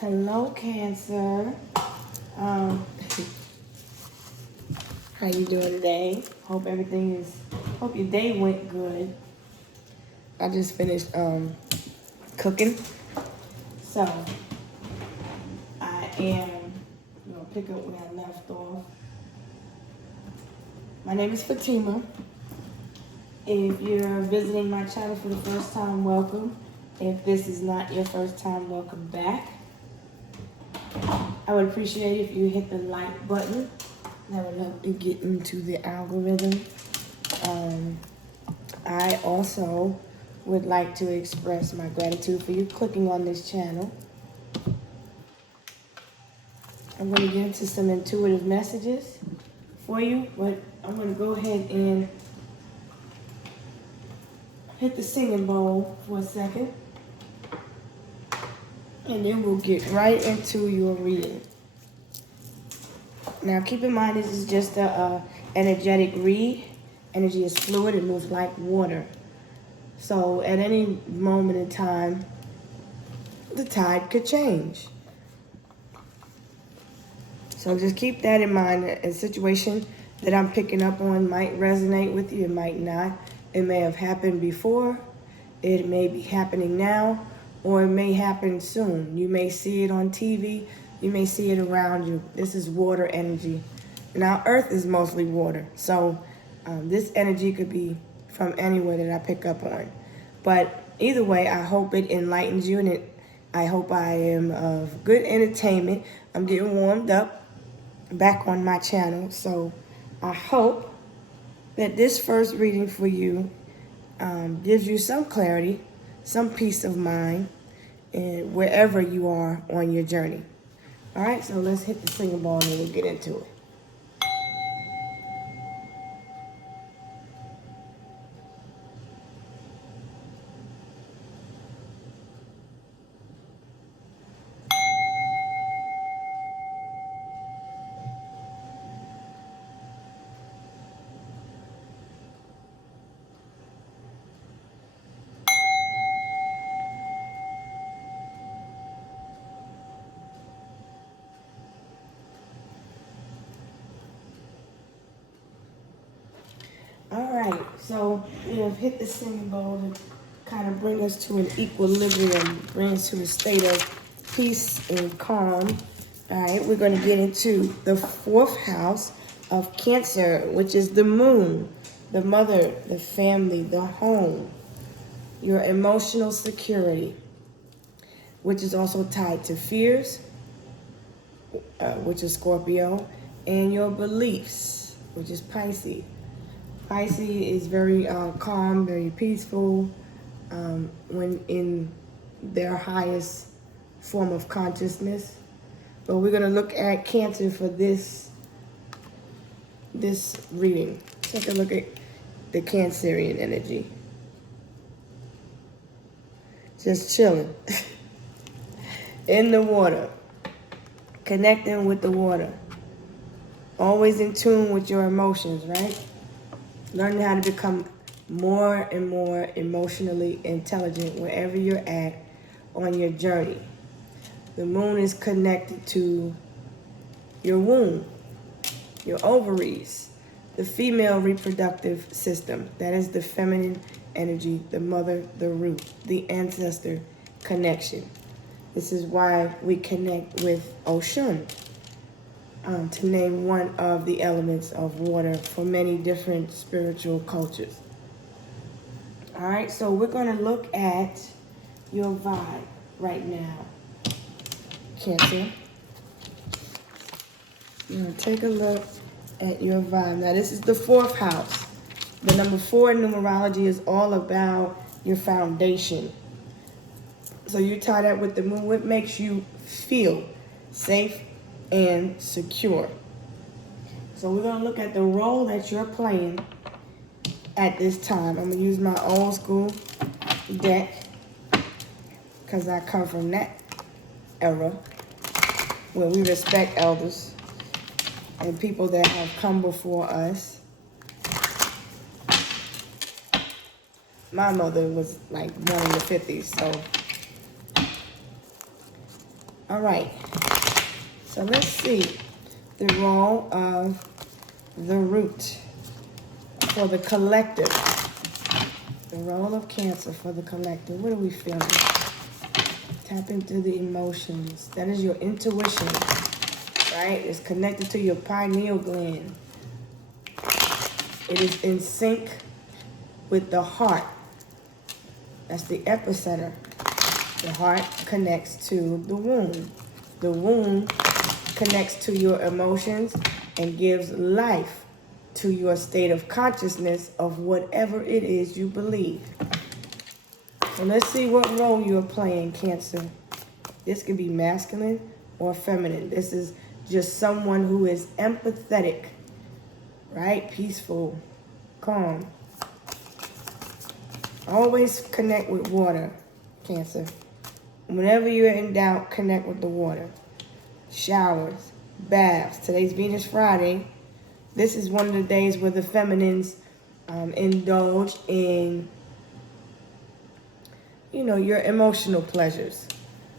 Hello, Cancer. Um, how you doing today? Hope hope your day went good. I just finished cooking, so I am gonna pick up where I left off. My name is Fatima. If you're visiting my channel for the first time, welcome. If this is not your first time, welcome back. I would appreciate it if you hit the like button. That would help you get into the algorithm. I also would like to express my gratitude for you clicking on this channel. I'm going to get into some intuitive messages for you, but I'm going to go ahead and hit the singing bowl for a second, and then we'll get right into your reading. Now, keep in mind, this is just a energetic read. Energy is fluid. It moves like water. So at any moment in time, the tide could change. So just keep that in mind. A situation that I'm picking up on might resonate with you. It might not. It may have happened before. It may be happening now, or it may happen soon. You may see it on TV. You may see it around you. This is water energy. Now, Earth is mostly water. So this energy could be from anywhere that I pick up on. But either way, I hope it enlightens you, and I hope I am of good entertainment. I'm getting warmed up back on my channel. So I hope that this first reading for you gives you some clarity, some peace of mind, and wherever you are on your journey. All right, so let's hit the singing ball and then we'll get into it. All right, so we have hit the singing bowl to kind of bring us to an equilibrium, bring us to a state of peace and calm. All right, we're going to get into the fourth house of Cancer, which is the moon, the mother, the family, the home, your emotional security, which is also tied to fears, which is Scorpio, and your beliefs, which is Pisces. Pisces is very calm, very peaceful when in their highest form of consciousness. But we're going to look at Cancer for this reading. Take a look at the Cancerian energy. Just chilling in the water, connecting with the water. Always in tune with your emotions, right? Learning how to become more and more emotionally intelligent wherever you're at on your journey. The moon is connected to your womb, your ovaries, the female reproductive system. That is the feminine energy, the mother, the root, the ancestor connection. This is why we connect with Oshun. To name one of the elements of water for many different spiritual cultures. All right, so we're going to look at your vibe right now, Cancer. You're going to take a look at your vibe. Now, this is the fourth house. The number 4 in numerology is all about your foundation. So you tie that with the moon. What makes you feel safe and secure? So we're going to look at the role that you're playing at this time. I'm going to use my old school deck because I come from that era where we respect elders and people that have come before us. My mother was like born in the 50s, so All right. So let's see the role of the root for the collective. The role of Cancer for the collective. What are we feeling? Tap into the emotions. That is your intuition, right? It's connected to your pineal gland. It is in sync with the heart. That's the epicenter. The heart connects to the womb. The womb connects to your emotions and gives life to your state of consciousness of whatever it is you believe. So let's see what role you're playing, Cancer. This could be masculine or feminine. This is just someone who is empathetic, right? Peaceful, calm. Always connect with water, Cancer. Whenever you're in doubt, connect with the water. Showers, baths. Today's Venus Friday. This is one of the days where the feminines indulge in, your emotional pleasures.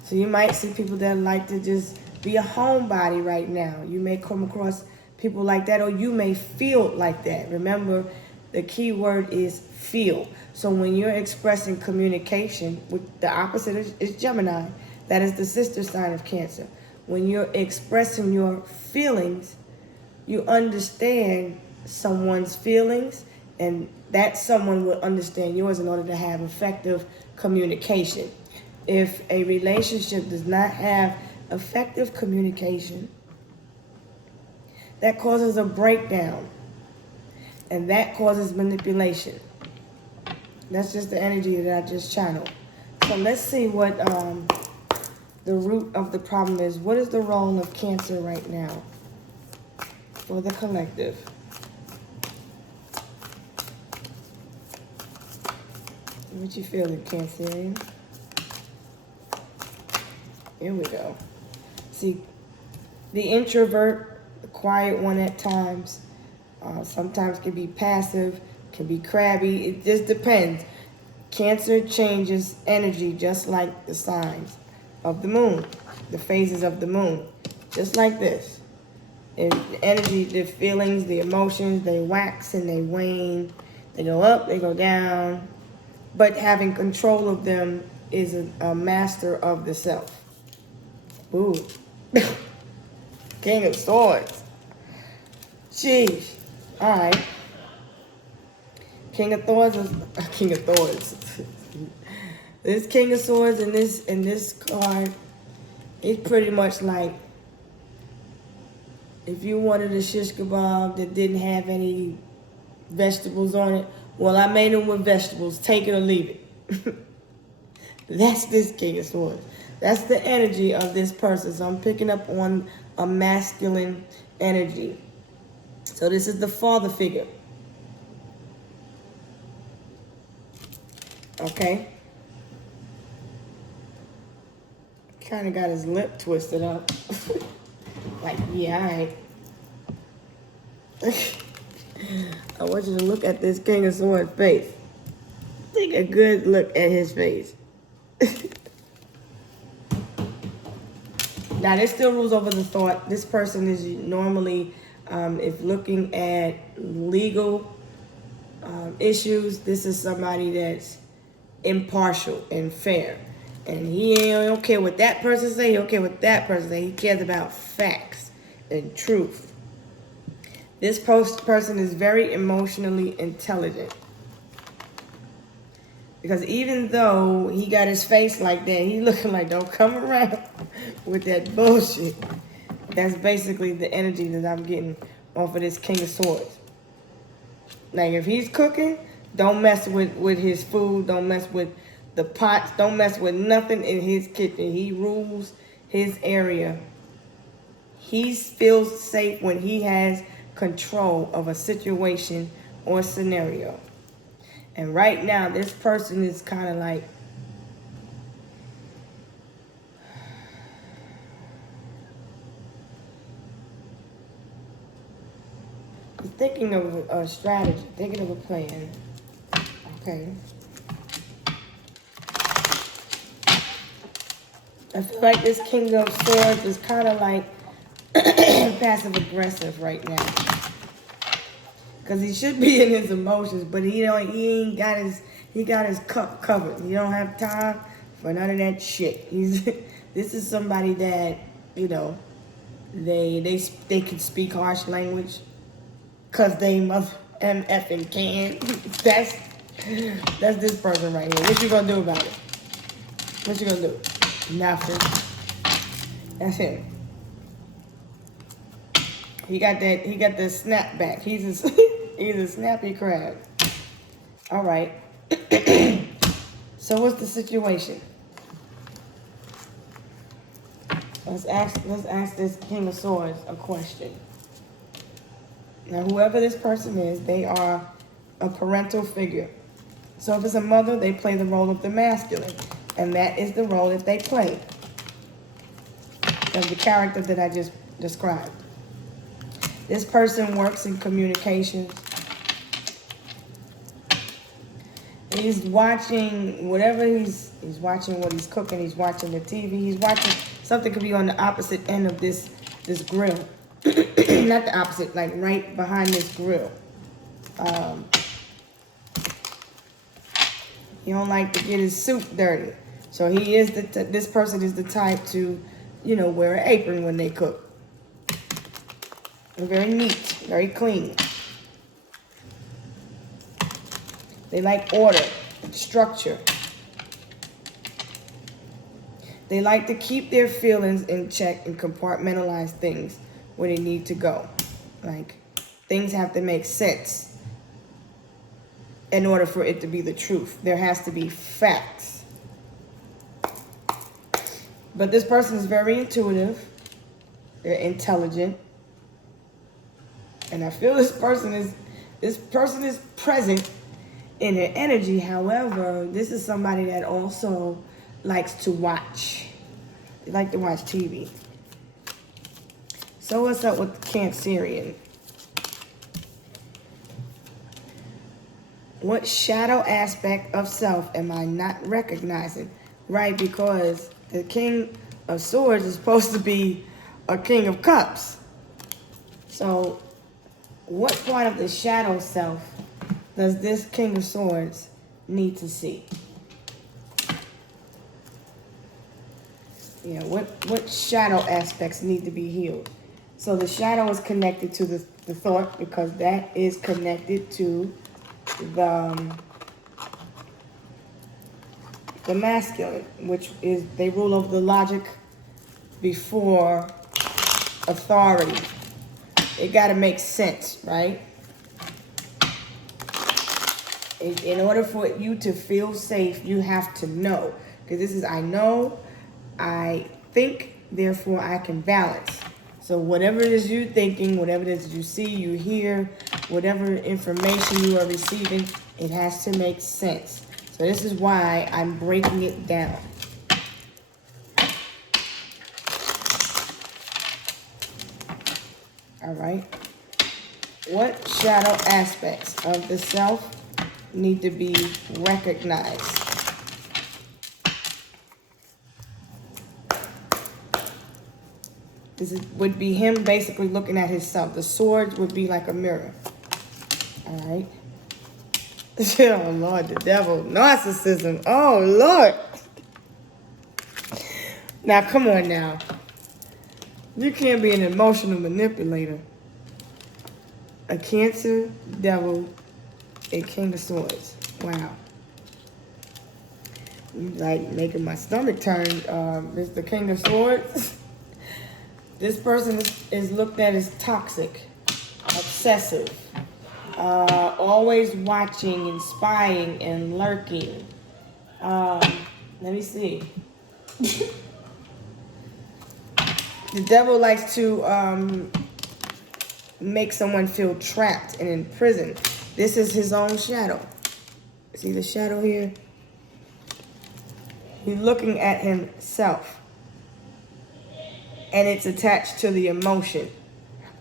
So you might see people that like to just be a homebody right now. You may come across people like that, or you may feel like that. Remember, the key word is feel. So when you're expressing communication, the opposite is Gemini. That is the sister sign of Cancer. When you're expressing your feelings, you understand someone's feelings, and that someone will understand yours in order to have effective communication. If a relationship does not have effective communication, that causes a breakdown, and that causes manipulation. That's just the energy that I just channeled. So let's see what the root of the problem is. What is the role of Cancer right now for the collective? What you feeling, Cancerian? Here we go. See, the introvert, the quiet one at times, sometimes can be passive, can be crabby. It just depends. Cancer changes energy just like the signs of the moon, the phases of the moon, just like this. And the energy, the feelings, the emotions, they wax and they wane. They go up, they go down. But having control of them is a master of the self. Ooh. King of Swords. Jeez. All right. King of Swords is King of Swords. This King of Swords in this card is pretty much like if you wanted a shish kebab that didn't have any vegetables on it, well, I made them with vegetables. Take it or leave it. That's this King of Swords. That's the energy of this person. So I'm picking up on a masculine energy. So this is the father figure. Okay? Kind of got his lip twisted up. Like, yeah, all right. I want you to look at this King of Swords face. Take a good look at his face. Now, this still rules over the thought. This person is normally, if looking at legal issues, this is somebody that's impartial and fair. And he don't care what that person say, he don't care what that person say. He cares about facts and truth. This person is very emotionally intelligent. Because even though he got his face like that, he looking like, don't come around with that bullshit. That's basically the energy that I'm getting off of this King of Swords. Like, if he's cooking, don't mess with his food. Don't mess with the pots. Don't mess with nothing in his kitchen. He rules his area. He feels safe when he has control of a situation or scenario. And right now, this person is kind of like, thinking of a strategy, thinking of a plan. Okay. I feel like this King of Swords is kind of like passive aggressive right now. Because he should be in his emotions, but he ain't got his cup covered. He don't have time for none of that shit. This is somebody that, you know, they can speak harsh language because they mother effing can. That's this person right here. What you gonna do about it? What you gonna do? Nothing. That's him. He got the snapback. He's a snappy crab. All right. So what's the situation? Let's ask this King of Swords a question. Now, whoever this person is, they are a parental figure. So if it's a mother, they play the role of the masculine. And that is the role that they play. Of the character that I just described. This person works in communications. He's watching whatever he's watching what he's cooking. He's watching the TV. He's watching something could be on the opposite end of this grill. Not the opposite, like right behind this grill. He don't like to get his suit dirty. So he is this person is the type to, you know, wear an apron when they cook. They're very neat, very clean. They like order, structure. They like to keep their feelings in check and compartmentalize things where they need to go. Like, things have to make sense in order for it to be the truth. There has to be facts. But this person is very intuitive. They're intelligent. And I feel this person is present in their energy. However, this is somebody that also likes to watch. They like to watch TV. So what's up with the Cancerian? What shadow aspect of self am I not recognizing? Right, because the King of Swords is supposed to be a King of Cups. So what part of the shadow self does this King of Swords need to see? Yeah, what shadow aspects need to be healed? So the shadow is connected to the thought, because that is connected to the masculine, which is they rule over the logic before authority. It got to make sense, right? In order for you to feel safe, you have to know. Because this is, I know, I think, therefore I can balance. So whatever it is you're thinking, whatever it is you see, you hear, whatever information you are receiving, it has to make sense. So this is why I'm breaking it down. All right. What shadow aspects of the self need to be recognized? Would be him basically looking at himself. The swords would be like a mirror. All right. Oh, Lord, the devil. Narcissism. Oh, Lord. Now, come on now. You can't be an emotional manipulator. A Cancer, devil, a King of Swords. Wow. You like making my stomach turn, Mr. King of Swords. This person is looked at as toxic, obsessive, always watching and spying and lurking. Let me see. The devil likes to make someone feel trapped and in prison. This is his own shadow. See the shadow here? He's looking at himself. And it's attached to the emotion.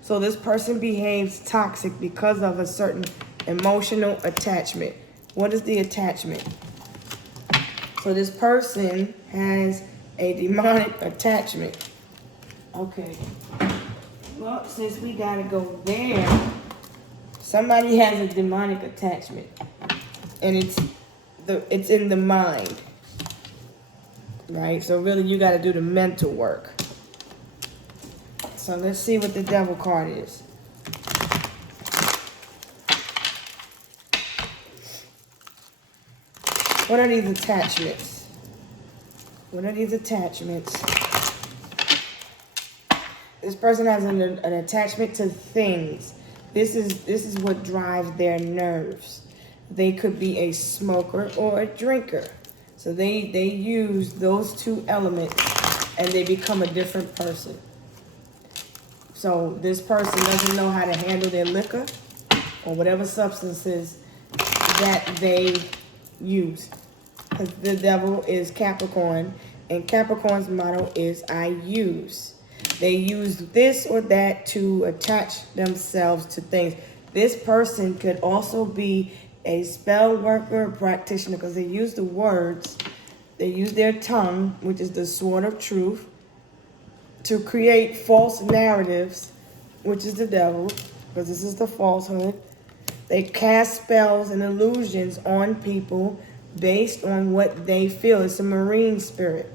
So this person behaves toxic because of a certain emotional attachment. What is the attachment? So this person has A demonic attachment. Okay. Well, since we gotta go there, somebody has a demonic attachment, and it's in the mind, right? So really, you gotta do the mental work. So let's see what the devil card is. What are these attachments? What are these attachments? This person has an attachment to things. This is what drives their nerves. They could be a smoker or a drinker. So they use those two elements and they become a different person. So this person doesn't know how to handle their liquor or whatever substances that they use. Because the devil is Capricorn, and Capricorn's motto is I use. They use this or that to attach themselves to things. This person could also be a spell worker, practitioner, because they use the words, they use their tongue, which is the sword of truth, to create false narratives, which is the devil, because this is the falsehood. They cast spells and illusions on people based on what they feel. It's a marine spirit.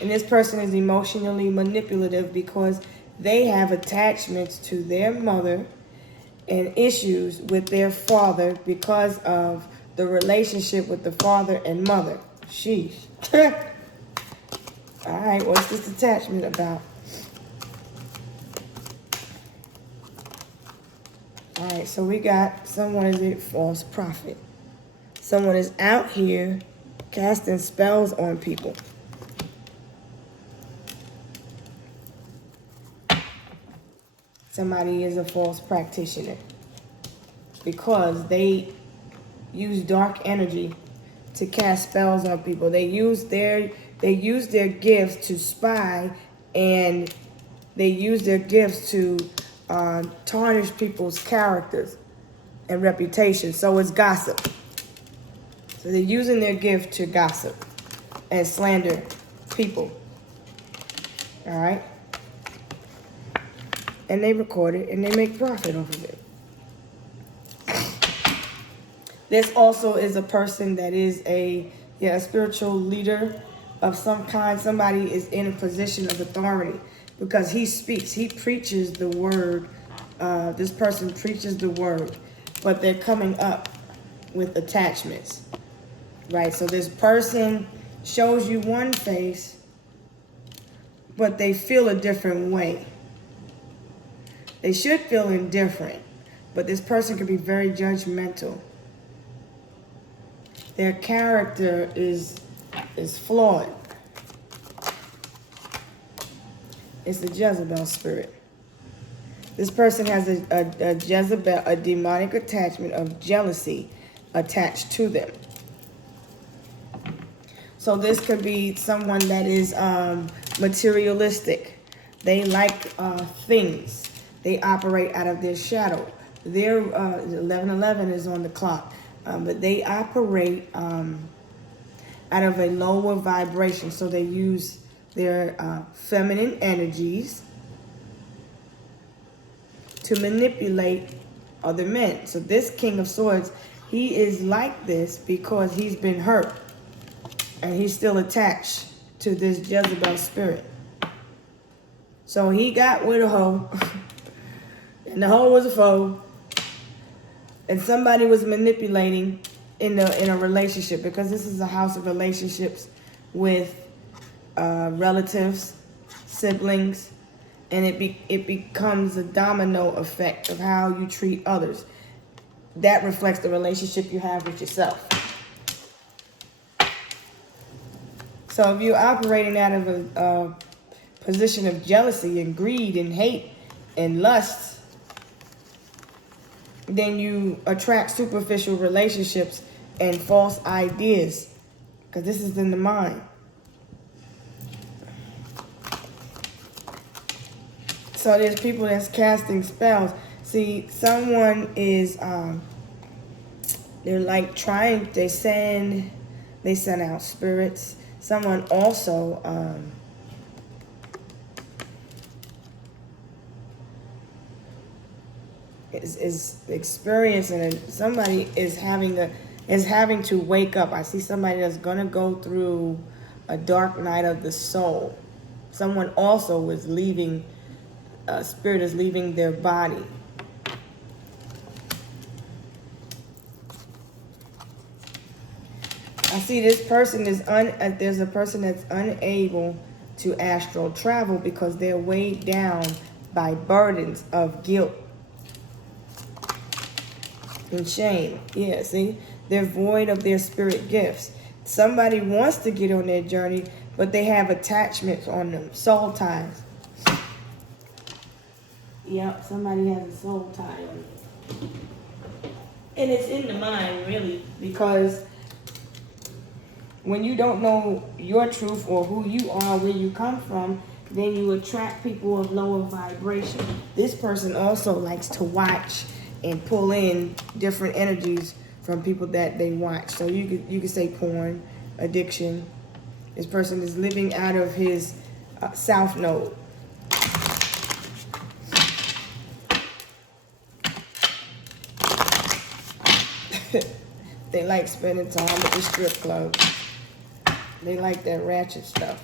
And this person is emotionally manipulative because they have attachments to their mother and issues with their father because of the relationship with the father and mother. Sheesh. All right, what's this attachment about? All right, so we got someone is a false prophet. Someone is out here casting spells on people. Somebody is a false practitioner because they use dark energy to cast spells on people. They use their gifts to spy, and they use their gifts to tarnish people's characters and reputation. So it's gossip. So they're using their gift to gossip and slander people. All right? And they record it and they make profit off of it. This also is a person that is a spiritual leader of some kind. Somebody is in a position of authority because he speaks. He preaches the word. This person preaches the word, but they're coming up with attachments, right? So this person shows you one face, but they feel a different way. They should feel indifferent, but this person could be very judgmental. Their character is flawed. It's the Jezebel spirit. This person has a Jezebel, a demonic attachment of jealousy attached to them. So this could be someone that is materialistic. They like things. They operate out of their shadow. Their 11:11 is on the clock, but they operate out of a lower vibration. So they use their feminine energies to manipulate other men. So this King of Swords, he is like this because he's been hurt, and he's still attached to this Jezebel spirit. So he got with a hoe. And the hoe was a foe, and somebody was manipulating in a relationship, because this is a house of relationships with relatives, siblings, and it becomes a domino effect of how you treat others. That reflects the relationship you have with yourself. So if you're operating out of a position of jealousy and greed and hate and lust, then you attract superficial relationships and false ideas, because this is in the mind. So there's people that's casting spells. See, someone is, they're like they send out spirits. Someone also is experiencing it. Somebody is having to wake up. I see somebody that's gonna go through a dark night of the soul. Someone also is leaving. Spirit is leaving their body. I see this person is there's a person that's unable to astral travel because they're weighed down by burdens of guilt and shame. Yeah, see? They're void of their spirit gifts. Somebody wants to get on their journey, but they have attachments on them, soul ties. Yep, somebody has a soul tie on them. And it's in the mind, really, because when you don't know your truth or who you are, where you come from, then you attract people of lower vibration. This person also likes to watch and pull in different energies from people that they watch. So you could say porn, addiction. This person is living out of his south node. They like spending time at the strip club. They like that ratchet stuff.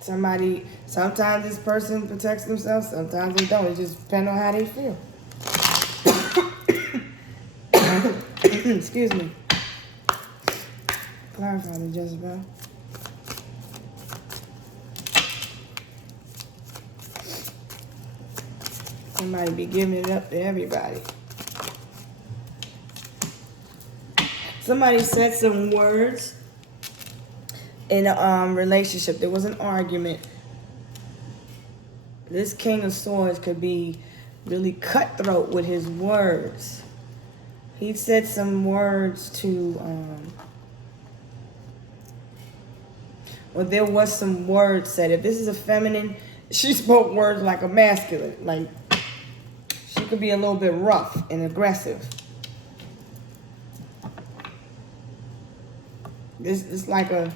Sometimes this person protects themselves, sometimes they don't. It just depends on how they feel. Excuse me. Clarify the Jezebel. Somebody be giving it up to everybody. Somebody said some words in a relationship. There was an argument. This King of Swords could be really cutthroat with his words. He said some words to, or there was some words said. If this is a feminine, she spoke words like a masculine. Like, she could be a little bit rough and aggressive. It's like a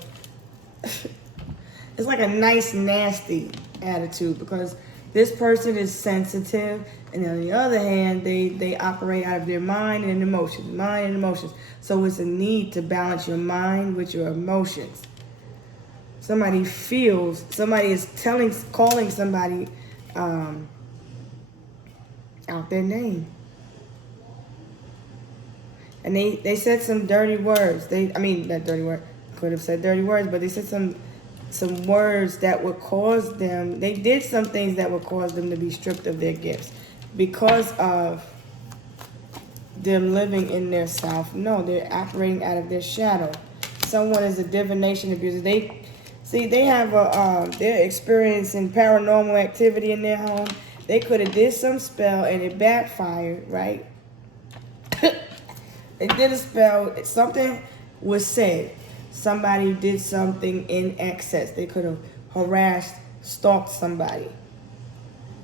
it's like a nice, nasty attitude, because this person is sensitive, and on the other hand, they operate out of their mind and emotions. So it's a need to balance your mind with your emotions. Somebody is calling somebody out their name. And they said some dirty words. Not dirty word. Could have said dirty words, but they said some words that would cause them. They did some things that would cause them to be stripped of their gifts because of them living in their self. No, they're operating out of their shadow. Someone is a divination abuser. They have they're experiencing paranormal activity in their home. They could have did some spell and it backfired, right? They did a spell, something was said. Somebody did something in excess. They could have harassed, stalked somebody.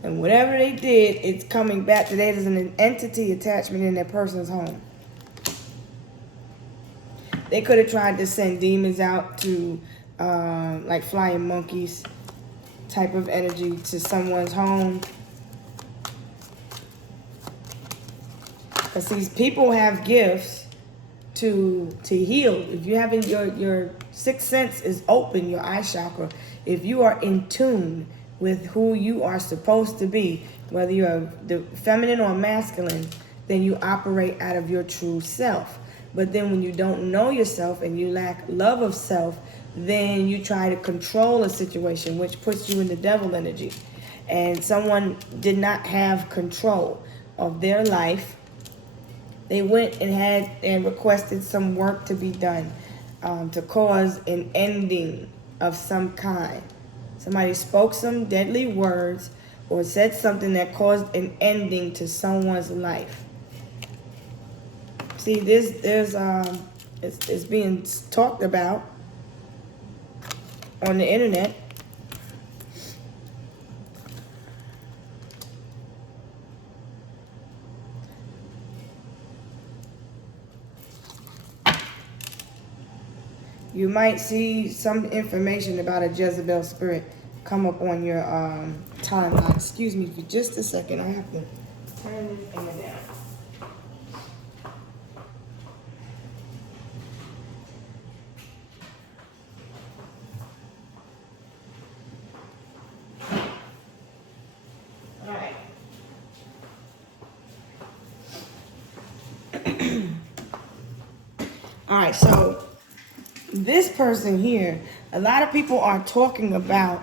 And whatever they did, it's coming back to that as an entity attachment in that person's home. They could have tried to send demons out to, like flying monkeys type of energy to someone's home. Because these people have gifts to heal. If you haven't, your sixth sense is open, your eye chakra. If you are in tune with who you are supposed to be, whether you're the feminine or masculine, then you operate out of your true self. But then when you don't know yourself and you lack love of self, then you try to control a situation, which puts you in the devil energy. And someone did not have control of their life. They went and requested some work to be done to cause an ending of some kind. Somebody spoke some deadly words or said something that caused an ending to someone's life. See, it's being talked about on the internet. You might see some information about a Jezebel spirit come up on your timeline. Excuse me for just a second. I have to turn this camera down. All right. All right, so this person here, a lot of people are talking about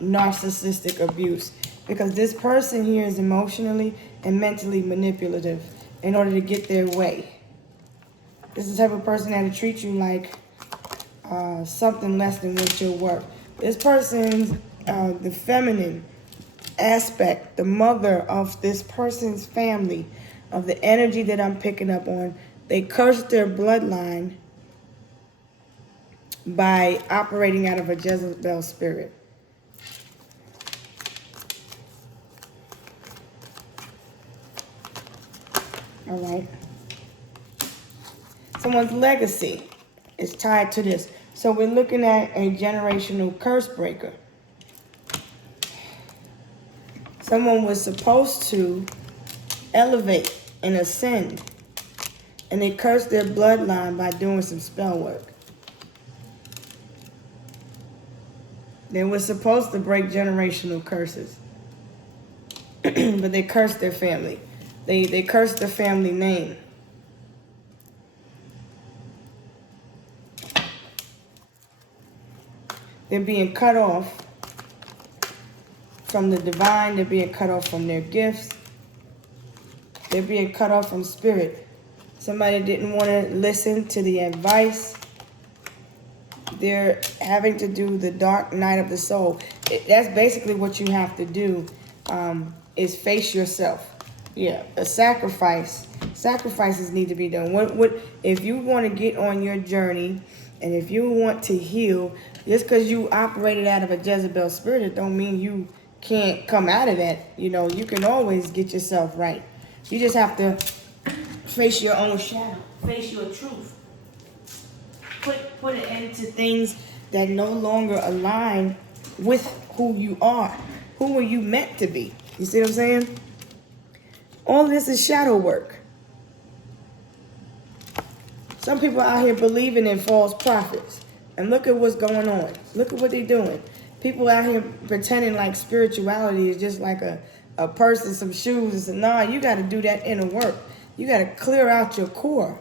narcissistic abuse because this person here is emotionally and mentally manipulative in order to get their way. This is the type of person that'll treat you like something less than what you're worth. This person's, the feminine aspect, the mother of this person's family, of the energy that I'm picking up on, they curse their bloodline by operating out of a Jezebel spirit. All right. Someone's legacy is tied to this. So we're looking at a generational curse breaker. Someone was supposed to elevate and ascend, and they cursed their bloodline by doing some spell work. They were supposed to break generational curses, but they cursed their family. They cursed their family name. They're being cut off from the divine. They're being cut off from their gifts. They're being cut off from spirit. Somebody didn't want to listen to the advice. They're having to do the dark night of the soul. That's basically what you have to do, is face yourself. Yeah, a sacrifice. Sacrifices need to be done. What if you want to get on your journey, and if you want to heal, just because you operated out of a Jezebel spirit, it don't mean you can't come out of that. You know, you can always get yourself right. You just have to face your own shadow, face your truth. Put an end to things that no longer align with who you are. Who were you meant to be? You see what I'm saying? All this is shadow work. Some people out here believing in false prophets. And look at what's going on. Look at what they're doing. People out here pretending like spirituality is just like a purse and some shoes and some, nah, you got to do that inner work. You got to clear out your core.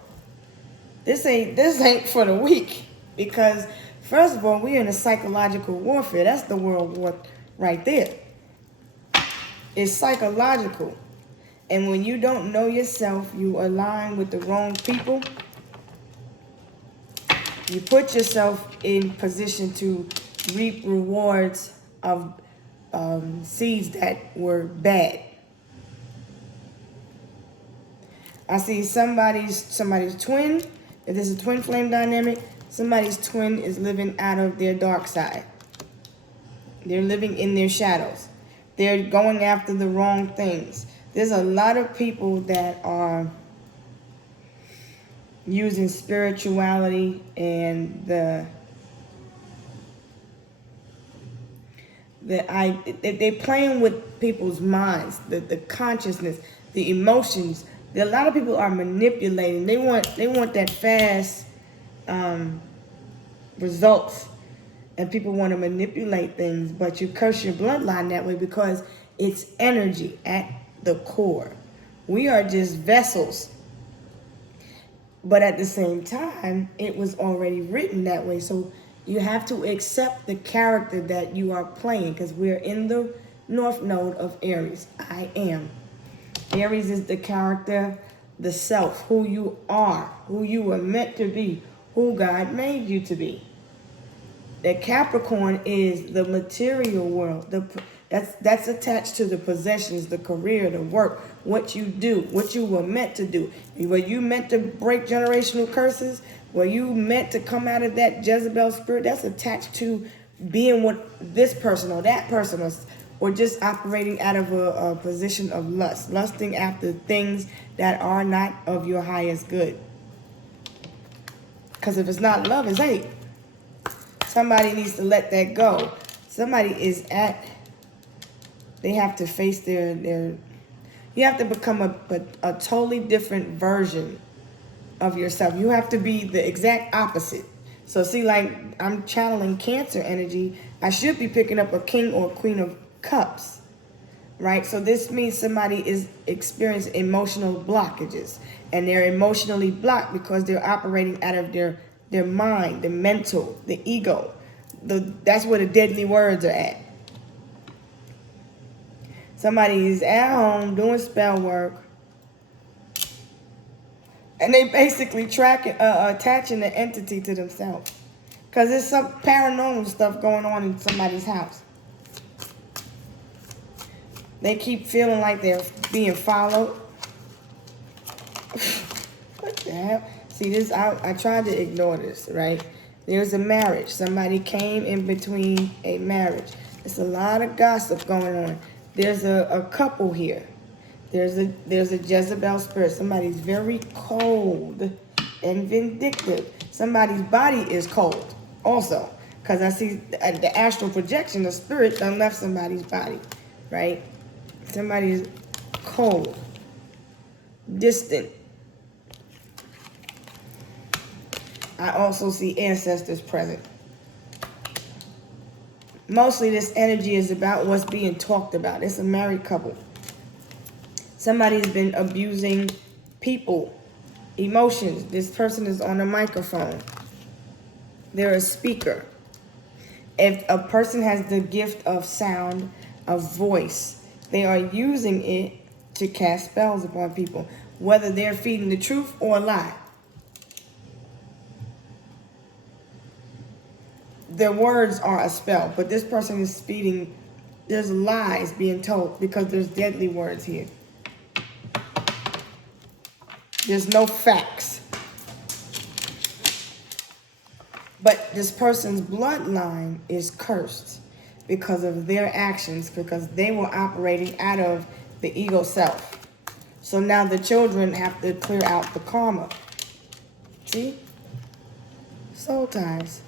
This ain't for the weak, because first of all, we're in a psychological warfare. That's the world war right there. It's psychological. And when you don't know yourself, you align with the wrong people. You put yourself in position to reap rewards of seeds that were bad. I see somebody's twin. If this is a twin flame dynamic, somebody's twin is living out of their dark side. They're living in their shadows. They're going after the wrong things. There's a lot of people that are using spirituality and they're playing with people's minds, the consciousness, the emotions. A lot of people are manipulating. They want that fast results, and people want to manipulate things. But you curse your bloodline that way because it's energy at the core. We are just vessels. But at the same time, it was already written that way. So you have to accept the character that you are playing, because we're in the north node of Aries. I am. Aries is the character, the self, who you are, who you were meant to be, who God made you to be. The Capricorn is the material world. That's attached to the possessions, the career, the work, what you do, what you were meant to do. Were you meant to break generational curses? Were you meant to come out of that Jezebel spirit? That's attached to being what this person or that person is, or just operating out of a position of lust, lusting after things that are not of your highest good. Because if it's not love, it's hate. Somebody needs to let that go. Somebody is at, they have to face their you have to become a totally different version of yourself. You have to be the exact opposite. So see, like I'm channeling Cancer energy. I should be picking up a King or Queen of Cups, right? So this means somebody is experiencing emotional blockages, and they're emotionally blocked because they're operating out of their mind, the mental, the ego. That's where the deadly words are at. Somebody is at home doing spell work, and they basically attaching the entity to themselves. Because there's some paranormal stuff going on in somebody's house. They keep feeling like they're being followed. What the hell? See, this, I tried to ignore this, right? There's a marriage. Somebody came in between a marriage. There's a lot of gossip going on. There's a couple here. There's a Jezebel spirit. Somebody's very cold and vindictive. Somebody's body is cold also. Because I see the astral projection, the spirit done left somebody's body, right? Somebody's cold, distant. I also see ancestors present. Mostly this energy is about what's being talked about. It's a married couple. Somebody's been abusing people, emotions. This person is on a microphone. They're a speaker. If a person has the gift of sound, of voice, they are using it to cast spells upon people, whether they're feeding the truth or a lie. Their words are a spell, but this person is feeding, there's lies being told because there's deadly words here. There's no facts. But this person's bloodline is cursed because of their actions, because they were operating out of the ego self. So now the children have to clear out the karma. See? Soul ties.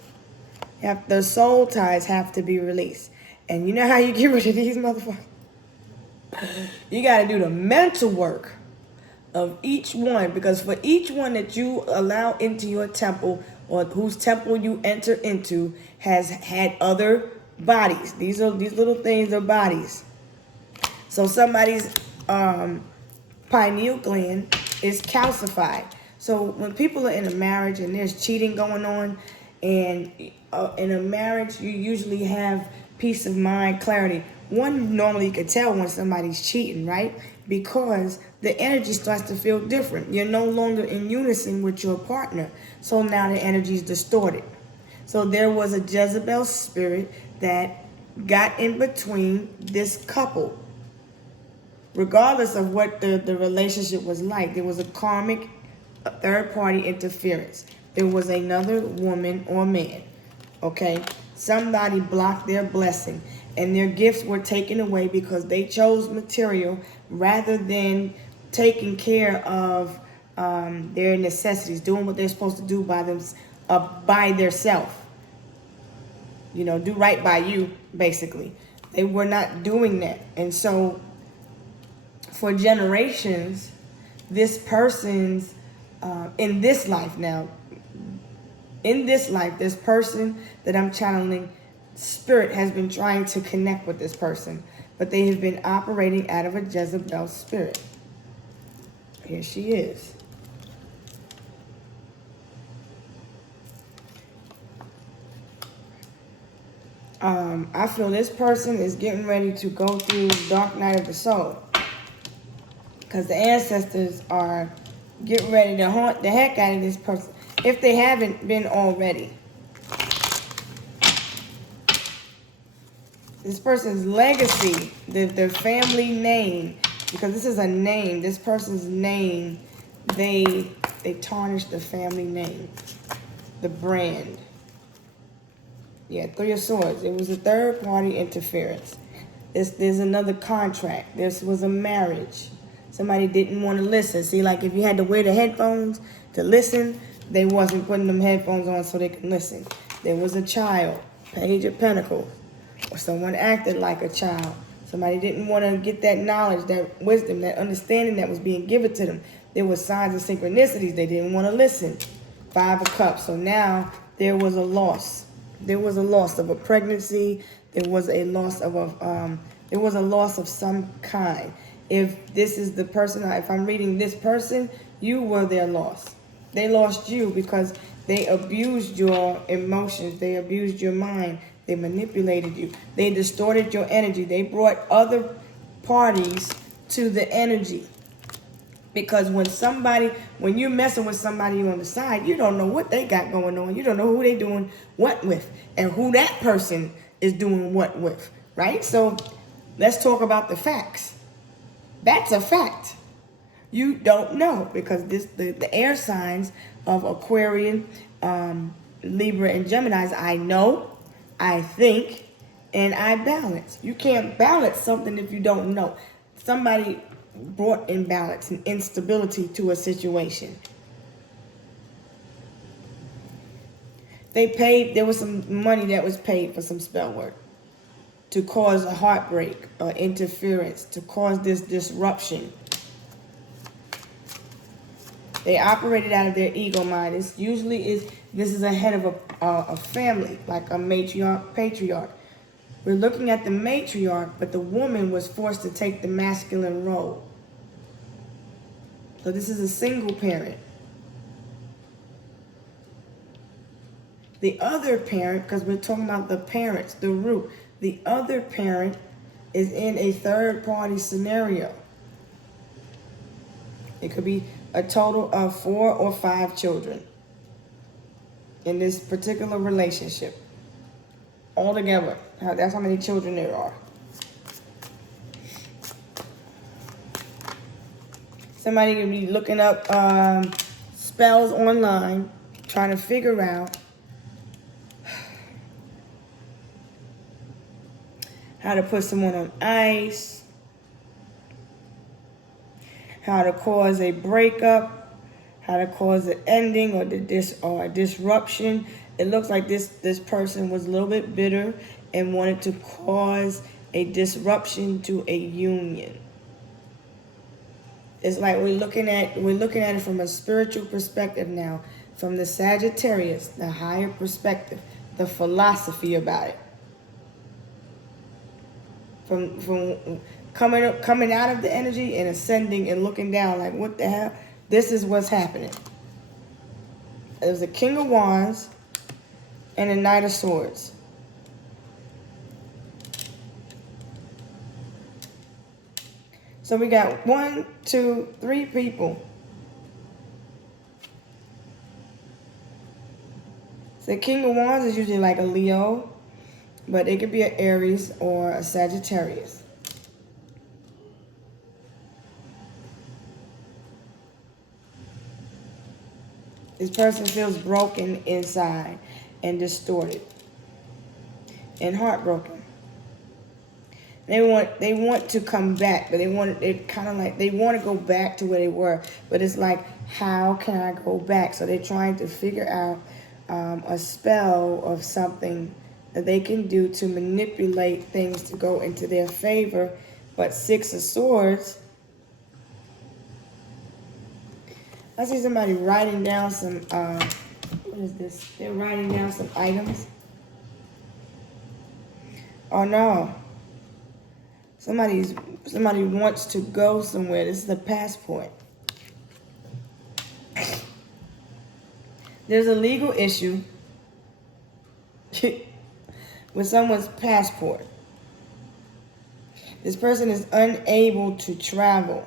The soul ties have to be released. And you know how you get rid of these motherfuckers? You got to do the mental work of each one, because for each one that you allow into your temple, or whose temple you enter into, has had other bodies. These little things are bodies. So somebody's pineal gland is calcified. So when people are in a marriage and there's cheating going on, and in a marriage you usually have peace of mind, clarity. One normally could tell when somebody's cheating, right? Because the energy starts to feel different. You're no longer in unison with your partner. So now the energy is distorted. So there was a Jezebel spirit that got in between this couple. Regardless of what the relationship was like, there was a karmic third-party interference. There was another woman or man, okay? Somebody blocked their blessing, and their gifts were taken away because they chose material rather than taking care of their necessities, doing what they're supposed to do by themselves. You know, do right by you, basically. They were not doing that. And so for generations, this person's, in this life now, this person that I'm channeling, spirit has been trying to connect with this person, but they have been operating out of a Jezebel spirit. Here she is. I feel this person is getting ready to go through dark night of the soul, because the ancestors are getting ready to haunt the heck out of this person, if they haven't been already. This person's legacy, their family name, because this is a name, this person's name, they tarnished the family name, the brand. Yeah, Three of Swords. It was a third-party interference. There's another contract. This was a marriage. Somebody didn't want to listen. See, like if you had to wear the headphones to listen, they wasn't putting them headphones on so they could listen. There was a child, Page of Pentacles, or someone acted like a child. Somebody didn't want to get that knowledge, that wisdom, that understanding that was being given to them. There were signs of synchronicities. They didn't want to listen. Five of Cups. So now there was a loss. There was a loss of a pregnancy. There was a loss of some kind. If this is the person, if I'm reading this person, you were their loss. They lost you because they abused your emotions. They abused your mind. They manipulated you. They distorted your energy. They brought other parties to the energy. Because when you're messing with somebody on the side, you don't know what they got going on. You don't know who they doing what with and who that person is doing what with, right? So let's talk about the facts. That's a fact. You don't know because the air signs of Aquarian, Libra, and Geminis, I know, I think, and I balance. You can't balance something if you don't know. Somebody brought imbalance and instability to a situation. There was some money that was paid for some spell work to cause a heartbreak or interference, to cause this disruption. They operated out of their ego mind. This is a head of a family, like a matriarch, patriarch. We're looking at the matriarch, but the woman was forced to take the masculine role. So this is a single parent. The other parent, because we're talking about the parents, the root, the other parent is in a third party scenario. It could be a total of 4 or 5 children in this particular relationship. Altogether, that's how many children there are. Somebody could be looking up spells online, trying to figure out how to put someone on ice, how to cause a breakup, how to cause an ending or a disruption. It looks like this person was a little bit bitter and wanted to cause a disruption to a union. It's like we're looking at it from a spiritual perspective now, from the Sagittarius, the higher perspective, the philosophy about it. From coming out of the energy and ascending and looking down, like what the hell? This is what's happening. There's a King of Wands and a Knight of Swords. So we got 1, 2, 3 people. So the King of Wands is usually like a Leo, but it could be an Aries or a Sagittarius. This person feels broken inside and distorted and heartbroken. They want to come back, but they want to go back to where they were. But it's like, how can I go back? So they're trying to figure out a spell of something that they can do to manipulate things to go into their favor. But 6 of Swords, I see somebody writing down some, what is this? They're writing down some items. Oh no. Somebody wants to go somewhere. This is a passport. There's a legal issue with someone's passport. This person is unable to travel.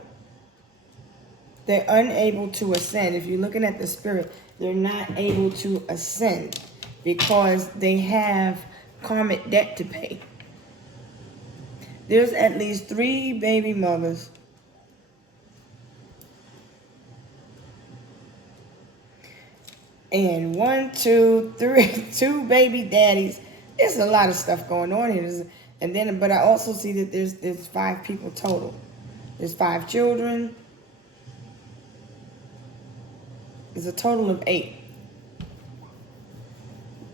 They're unable to ascend. If you're looking at the spirit, they're not able to ascend because they have karmic debt to pay. There's at least 3 baby mothers. And 1, 2, 3, 2 baby daddies. There's a lot of stuff going on here. But I also see that there's 5 people total. There's 5 children. There's a total of 8.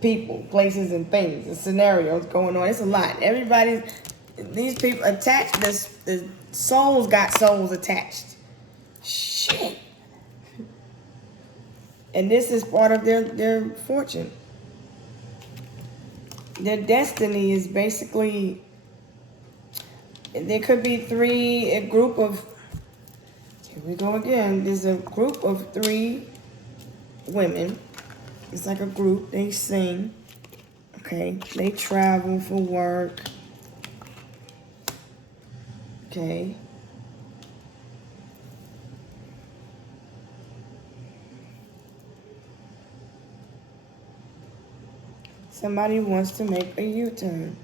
people, places, and things, and scenarios going on. It's a lot. These people attached, the souls got souls attached. Shit. And this is part of their fortune. Their destiny is basically, there could be a group of, here we go again. There's a group of 3 women. It's like a group. They sing. Okay. They travel for work. Okay. Somebody wants to make a U-turn.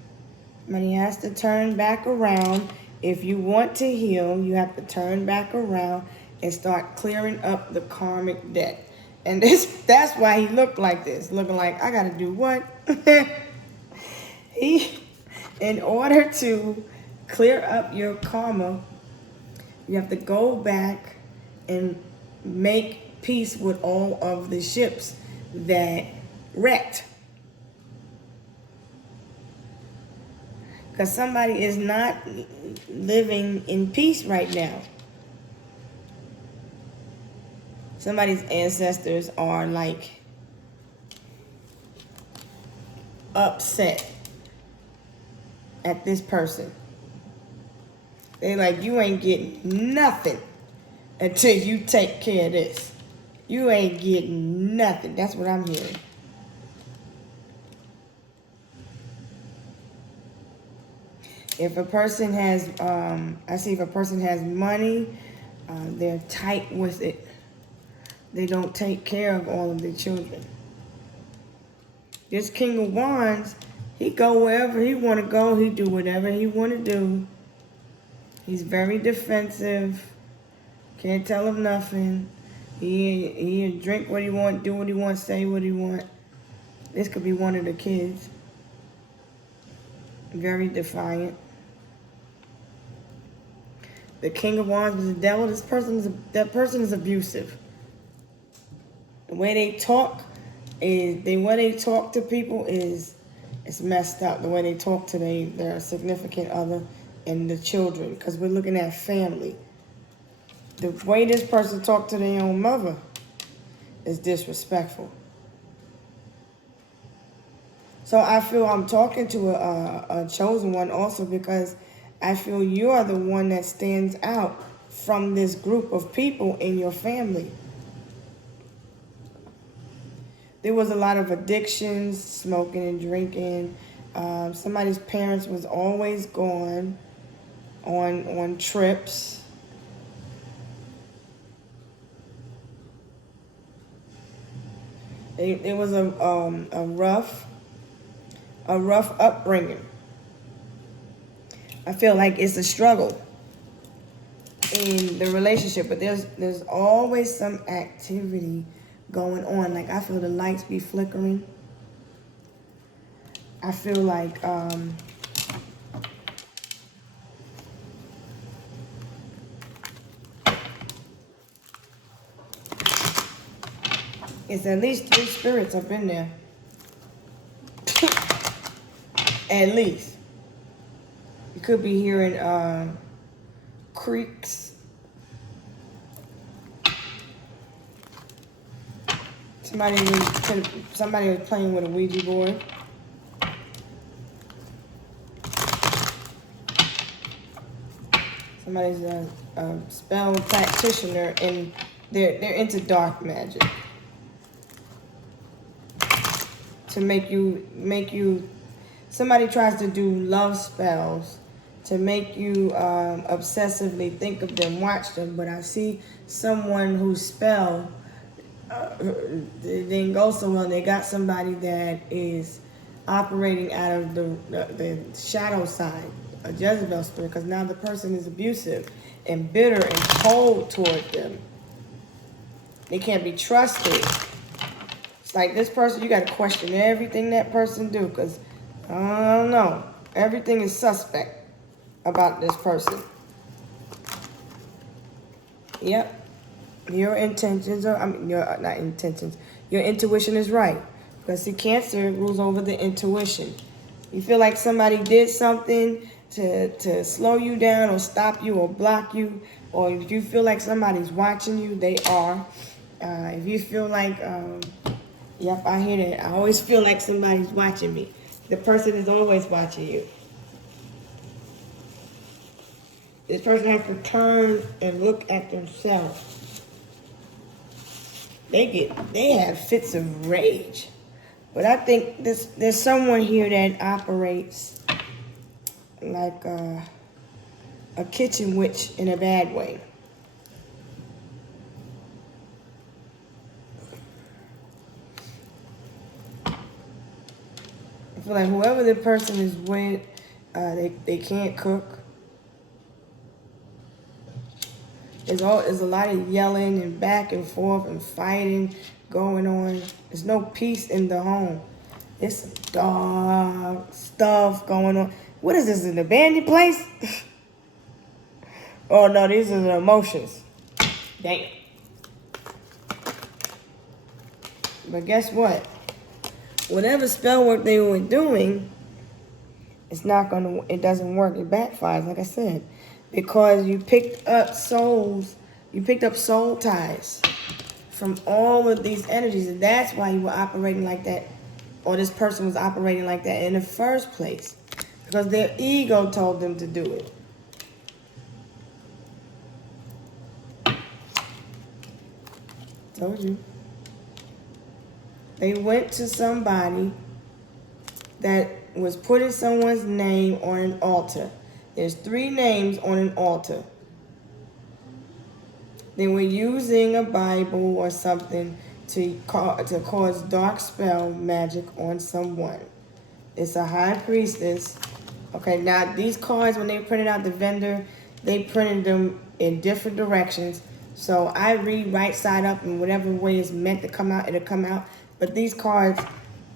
Somebody has to turn back around. If you want to heal, you have to turn back around and start clearing up the karmic debt. And that's why he looked like this. Looking like, I gotta do what? In order to clear up your karma, you have to go back and make peace with all of the ships that wrecked. Because somebody is not living in peace right now. Somebody's ancestors are like upset at this person. They like, you ain't getting nothing until you take care of this. You ain't getting nothing. That's what I'm hearing. If a person has, I see if a person has money, they're tight with it. They don't take care of all of their children. This King of Wands, he go wherever he want to go. He do whatever he want to do. He's very defensive. Can't tell him nothing. He drink what he want, do what he want, say what he want. This could be one of the kids. Very defiant. The King of Wands was the devil. That person is abusive. The way they talk to people is it's messed up. The way they talk to their significant other and the children, because we're looking at family. The way this person talked to their own mother is disrespectful. So I feel I'm talking to a chosen one also, because I feel you are the one that stands out from this group of people in your family. There was a lot of addictions, smoking and drinking. Somebody's parents was always gone on trips. It was a rough upbringing. I feel like it's a struggle in the relationship, but there's always some activity going on. Like I feel the lights be flickering. I feel like it's at least 3 spirits up in there. At least. You could be hearing creaks. Somebody was playing with a Ouija board. Somebody's a spell practitioner, and they're into dark magic to make you. Somebody tries to do love spells to make you obsessively think of them, watch them. But I see someone whose spell didn't go so well. They got somebody that is operating out of the shadow side, a Jezebel spirit, because now the person is abusive and bitter and cold toward them. They can't be trusted. It's like this person, you got to question everything that person do, because I don't know. Everything is suspect about this person. Yep. Your intentions are, not intentions. Your intuition is right. Because see, Cancer rules over the intuition. You feel like somebody did something to slow you down or stop you or block you, or if you feel like somebody's watching you, they are. If you feel like, yep, I hear that. I always feel like somebody's watching me. The person is always watching you. This person has to turn and look at themselves. They have fits of rage. But I think there's someone here that operates like a kitchen witch in a bad way. I feel like whoever the person is with, they can't cook. There's a lot of yelling and back and forth and fighting going on. There's no peace in the home. It's dark stuff going on. What is this, an abandoned place? Oh no, these are the emotions. Damn. But guess what? Whatever spell work they were doing, it doesn't work. It backfires, like I said. Because you picked up soul ties from all of these energies, and that's why you were operating like that, or this person was operating like that in the first place, because their ego told them to do it. Told you. They went to somebody that was putting someone's name on an altar. There's 3 names on an altar. They were using a Bible or something to cause dark spell magic on someone. It's a high priestess. Okay, now these cards, when they printed out the vendor, they printed them in different directions. So I read right side up, and whatever way it's meant to come out, it'll come out. But these cards,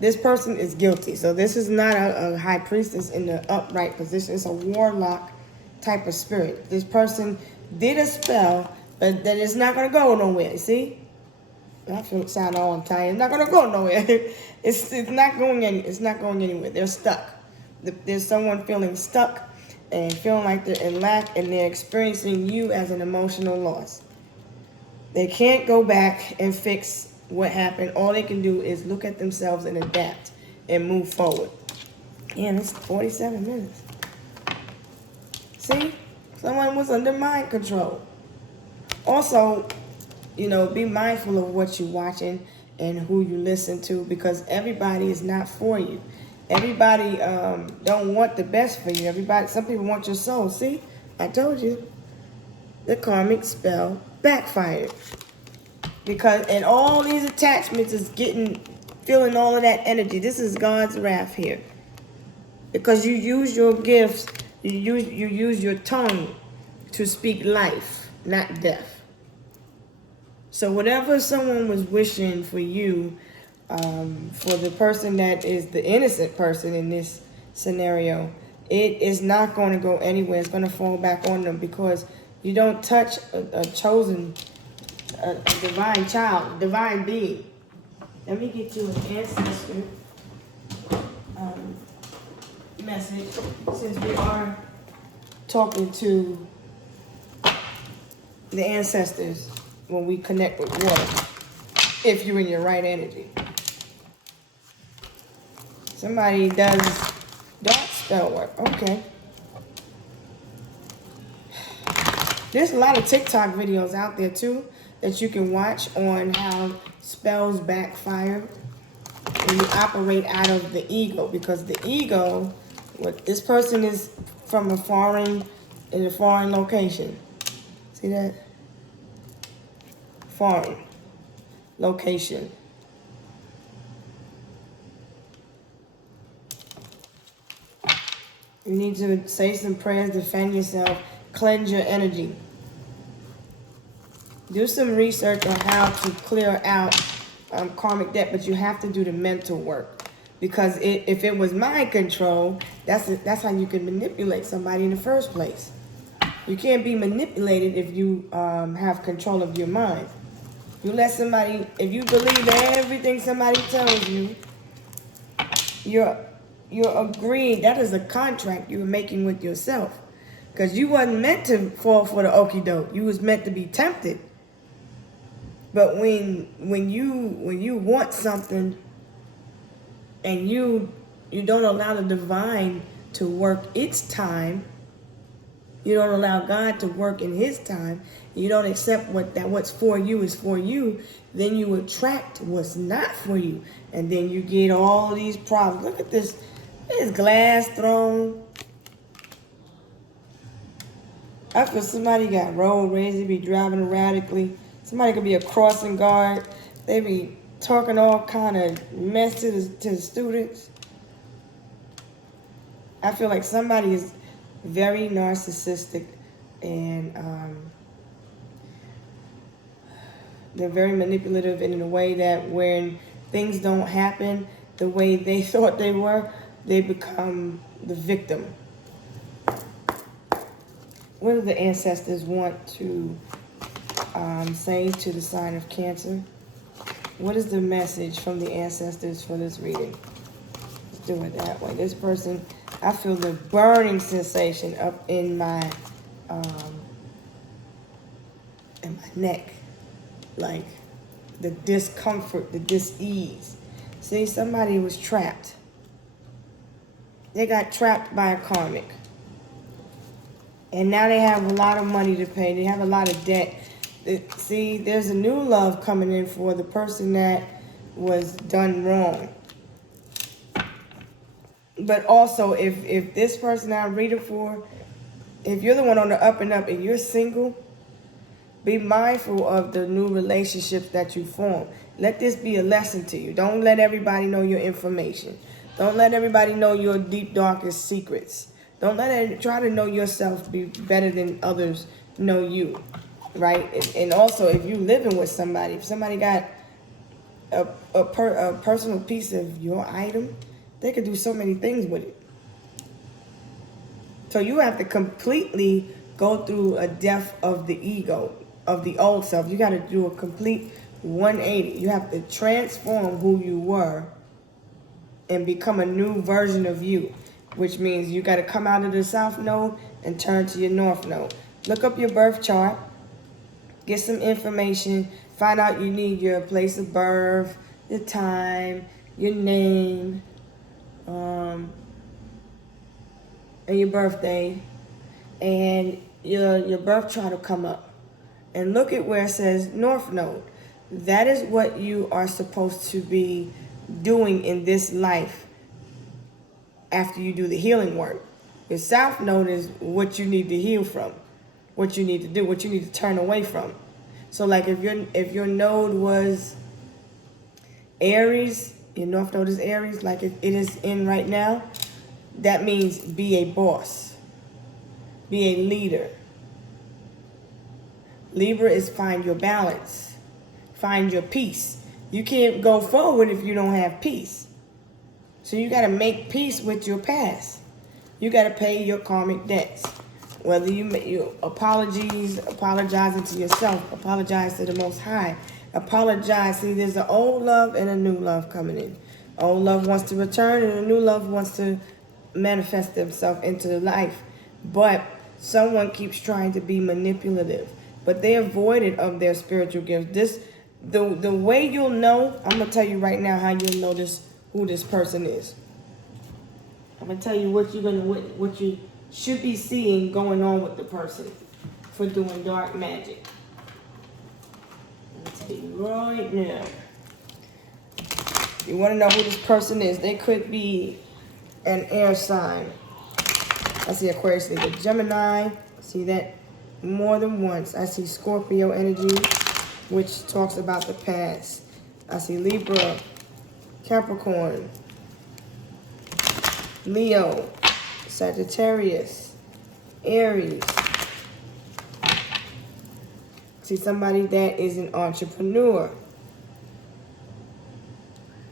this person is guilty. So this is not a high priestess in the upright position. It's a warlock type of spirit. This person did a spell, but then it's not going to go nowhere. You see? I feel sound all I'm tired. It's not going to go nowhere. It's not going anywhere. They're stuck. There's someone feeling stuck and feeling like they're in lack, and they're experiencing you as an emotional loss. They can't go back and fix what happened. All they can do is look at themselves and adapt and move forward. And it's 47 minutes. See? Someone was under mind control. Also, be mindful of what you're watching and who you listen to, because everybody is not for you. Everybody don't want the best for you. Some people want your soul. See? I told you. The karmic spell backfired. And all these attachments is feeling all of that energy. This is God's wrath here. Because you use your gifts, you use your tongue to speak life, not death. So whatever someone was wishing for you, for the person that is the innocent person in this scenario, it is not going to go anywhere. It's going to fall back on them, because you don't touch a chosen, a divine child, divine being. Let me get you an ancestor message, since we are talking to the ancestors when we connect with water, if you're in your right energy. Somebody does dark spell work. Okay. There's a lot of TikTok videos out there too that you can watch on how spells backfire when you operate out of the ego, because the ego, this person is from in a foreign location. See that? Foreign location. You need to say some prayers, defend yourself, cleanse your energy. Do some research on how to clear out karmic debt, but you have to do the mental work. Because if it was mind control, that's how you can manipulate somebody in the first place. You can't be manipulated if you have control of your mind. You let somebody, if you believe everything somebody tells you, You're agreeing. That is a contract you were making with yourself. Because you wasn't meant to fall for the okie doke. You was meant to be tempted. But when you want something and you don't allow the divine to work its time, you don't allow God to work in his time, you don't accept what's for you is for you, then you attract what's not for you. And then you get all these problems. Look at this. There's glass thrown. I feel somebody got road rage. They be driving erratically. Somebody could be a crossing guard. They be talking all kind of mess to the students. I feel like somebody is very narcissistic, and they're very manipulative in a way that when things don't happen the way they thought they were, they become the victim. What do the ancestors want to say to the sign of Cancer? What is the message from the ancestors for this reading? Let's do it that way. This person, I feel the burning sensation up in my neck, like the discomfort, the dis-ease. See, somebody was trapped. They got trapped by a karmic. And now they have a lot of money to pay. They have a lot of debt. See, there's a new love coming in for the person that was done wrong. But also, if this person I'm reading for, if you're the one on the up and up and you're single, be mindful of the new relationships that you form. Let this be a lesson to you. Don't let everybody know your information. Don't let everybody know your deep, darkest secrets. Don't try to know yourself be better than others know you, right? And also, if you're living with somebody, if somebody got a personal piece of your item, they could do so many things with it. So you have to completely go through a death of the ego, of the old self. You got to do a complete 180. You have to transform who you were and become a new version of you, which means you got to come out of the south node and turn to your north node. Look up your birth chart, get some information, find out you need your place of birth, your time, your name, and your birthday, and your birth chart will come up. And look at where it says North Node. That is what you are supposed to be doing in this life after you do the healing work. Your South Node is what you need to heal from, what you need to do, what you need to turn away from. So like if your node was Aries, your North Node is Aries, like it is in right now, that means be a boss, be a leader. Libra is find your balance, find your peace. You can't go forward if you don't have peace. So you got to make peace with your past. You got to pay your karmic debts. Whether you apologizing to yourself, apologize to the Most High, apologize. See, there's an old love and a new love coming in. Old love wants to return and a new love wants to manifest themselves into life. But someone keeps trying to be manipulative. But they avoid it of their spiritual gifts. The way you'll know, I'm going to tell you right now how you'll know who this person is. I'm going to tell you what you should be seeing going on with the person for doing dark magic. I'm going to tell you right now. You want to know who this person is. They could be an air sign. I see Aquarius, the Gemini. See that more than once. I see Scorpio energy, which talks about the past. I see Libra, Capricorn, Leo, Sagittarius, Aries. See somebody that is an entrepreneur.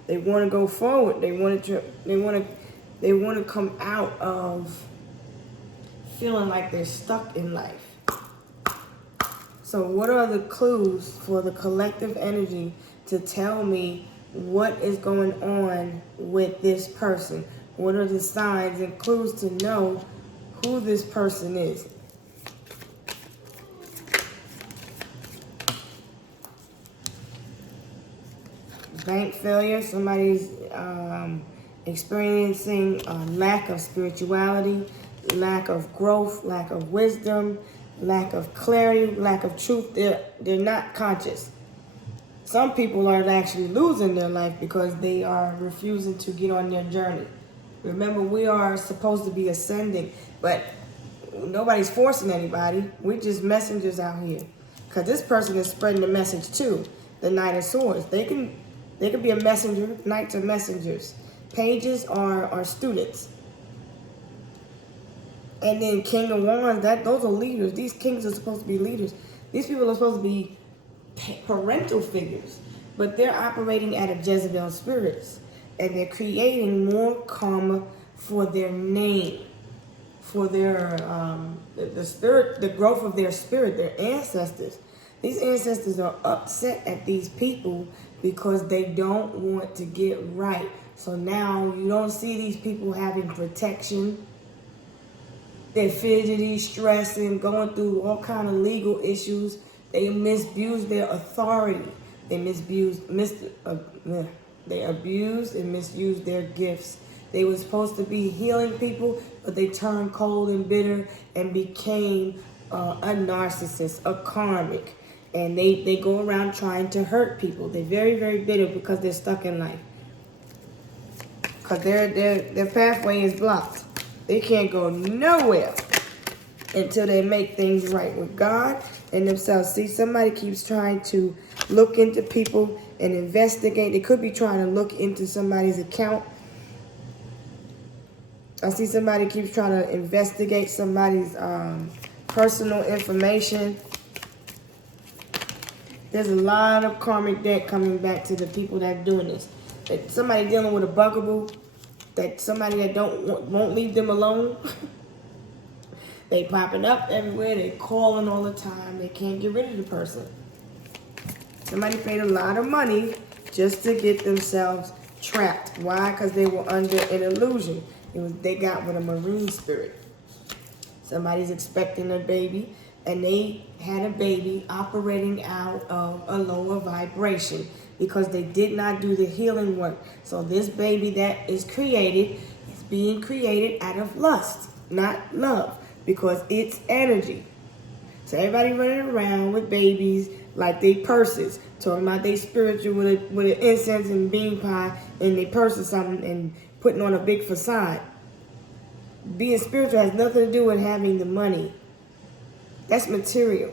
They want to go forward. They want to come out of feeling like they're stuck in life. So what are the clues for the collective energy to tell me what is going on with this person. What are the signs and clues to know who this person is? Bank failure. Somebody's experiencing a lack of spirituality, lack of growth, lack of wisdom, lack of clarity, lack of truth. They're not conscious. Some people are actually losing their life because they are refusing to get on their journey. Remember, we are supposed to be ascending, but nobody's forcing anybody. We're just messengers out here. Because this person is spreading the message too. The Knight of Swords. They can be a messenger. Knights are messengers. Pages are students. And then King of Wands, those are leaders. These kings are supposed to be leaders. These people are supposed to be parental figures. But they're operating out of Jezebel spirits. And they're creating more karma for their name. For their, the spirit, the growth of their spirit, their ancestors. These ancestors are upset at these people because they don't want to get right. So now you don't see these people having protection. They're fidgety, stressing, going through all kind of legal issues. They misuse their authority. They abused and misused their gifts. They were supposed to be healing people, but they turned cold and bitter and became a narcissist, a karmic. And they go around trying to hurt people. They're very, very bitter because they're stuck in life. Because their pathway is blocked. They can't go nowhere until they make things right with God and themselves. See, somebody keeps trying to look into people and investigate. They could be trying to look into somebody's account. I see somebody keeps trying to investigate somebody's personal information. There's a lot of karmic debt coming back to the people that are doing this. That somebody dealing with a bugaboo, that somebody that won't leave them alone. They popping up everywhere. They calling all the time. They can't get rid of the person. Somebody paid a lot of money just to get themselves trapped. Why? Because they were under an illusion. They got with a marine spirit. Somebody's expecting a baby, and they had a baby operating out of a lower vibration because they did not do the healing work. So this baby that is created is being created out of lust, not love, because it's energy. So everybody running around with babies like they purses, talking about they spiritual with an incense and bean pie in their purse or something and putting on a big facade. Being spiritual has nothing to do with having the money. That's material.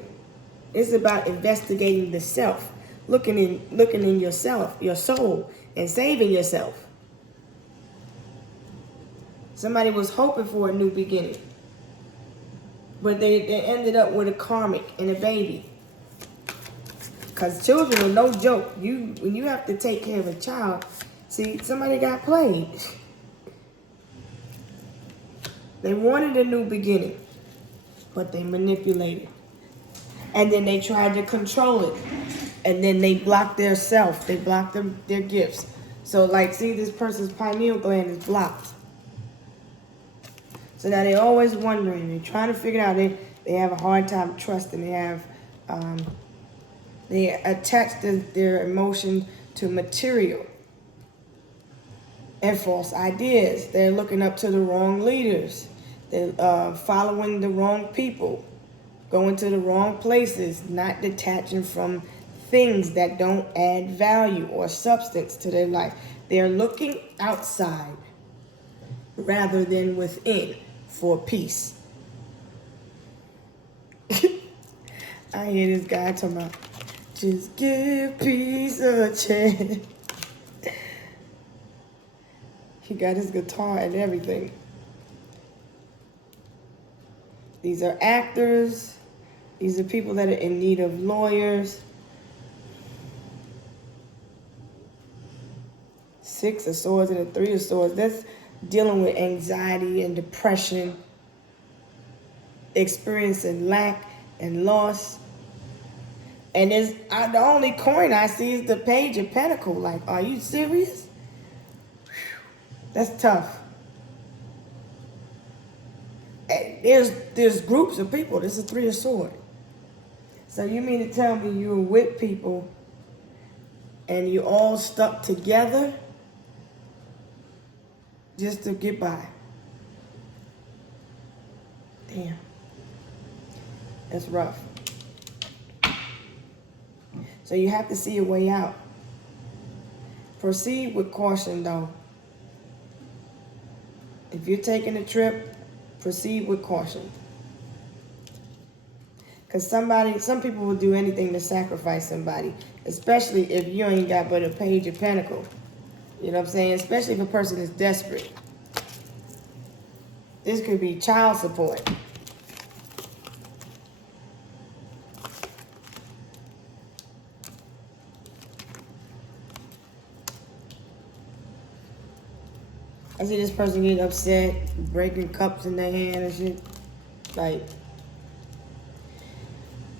It's about investigating the self, looking in yourself, your soul, and saving yourself. Somebody was hoping for a new beginning, but they ended up with a karmic and a baby. Because children are no joke. When you have to take care of a child, see, somebody got played. They wanted a new beginning, but they manipulated. And then they tried to control it. And then they blocked their self. They blocked their gifts. So like, see, this person's pineal gland is blocked. So now they're always wondering. They're trying to figure it out. They have a hard time trusting. They attach their emotion to material and false ideas. They're looking up to the wrong leaders. They're following the wrong people, going to the wrong places, not detaching from things that don't add value or substance to their life. They're looking outside rather than within for peace. I hear this guy talking about, just give peace a chance. He got his guitar and everything. These are actors. These are people that are in need of lawyers. 6 of Swords and a 3 of Swords. That's dealing with anxiety and depression, experiencing lack and loss. And the only coin I see is the Page of Pentacles. Like, are you serious? That's tough. There's groups of people. This is Three of Swords. So you mean to tell me you were with people and you all stuck together just to get by? Damn. That's rough. So you have to see a way out. Proceed with caution, though. If you're taking a trip, proceed with caution. Because some people will do anything to sacrifice somebody, especially if you ain't got but a Page of Pentacles. You know what I'm saying? Especially if a person is desperate. This could be child support. I see this person get upset, breaking cups in their hand and shit. Like,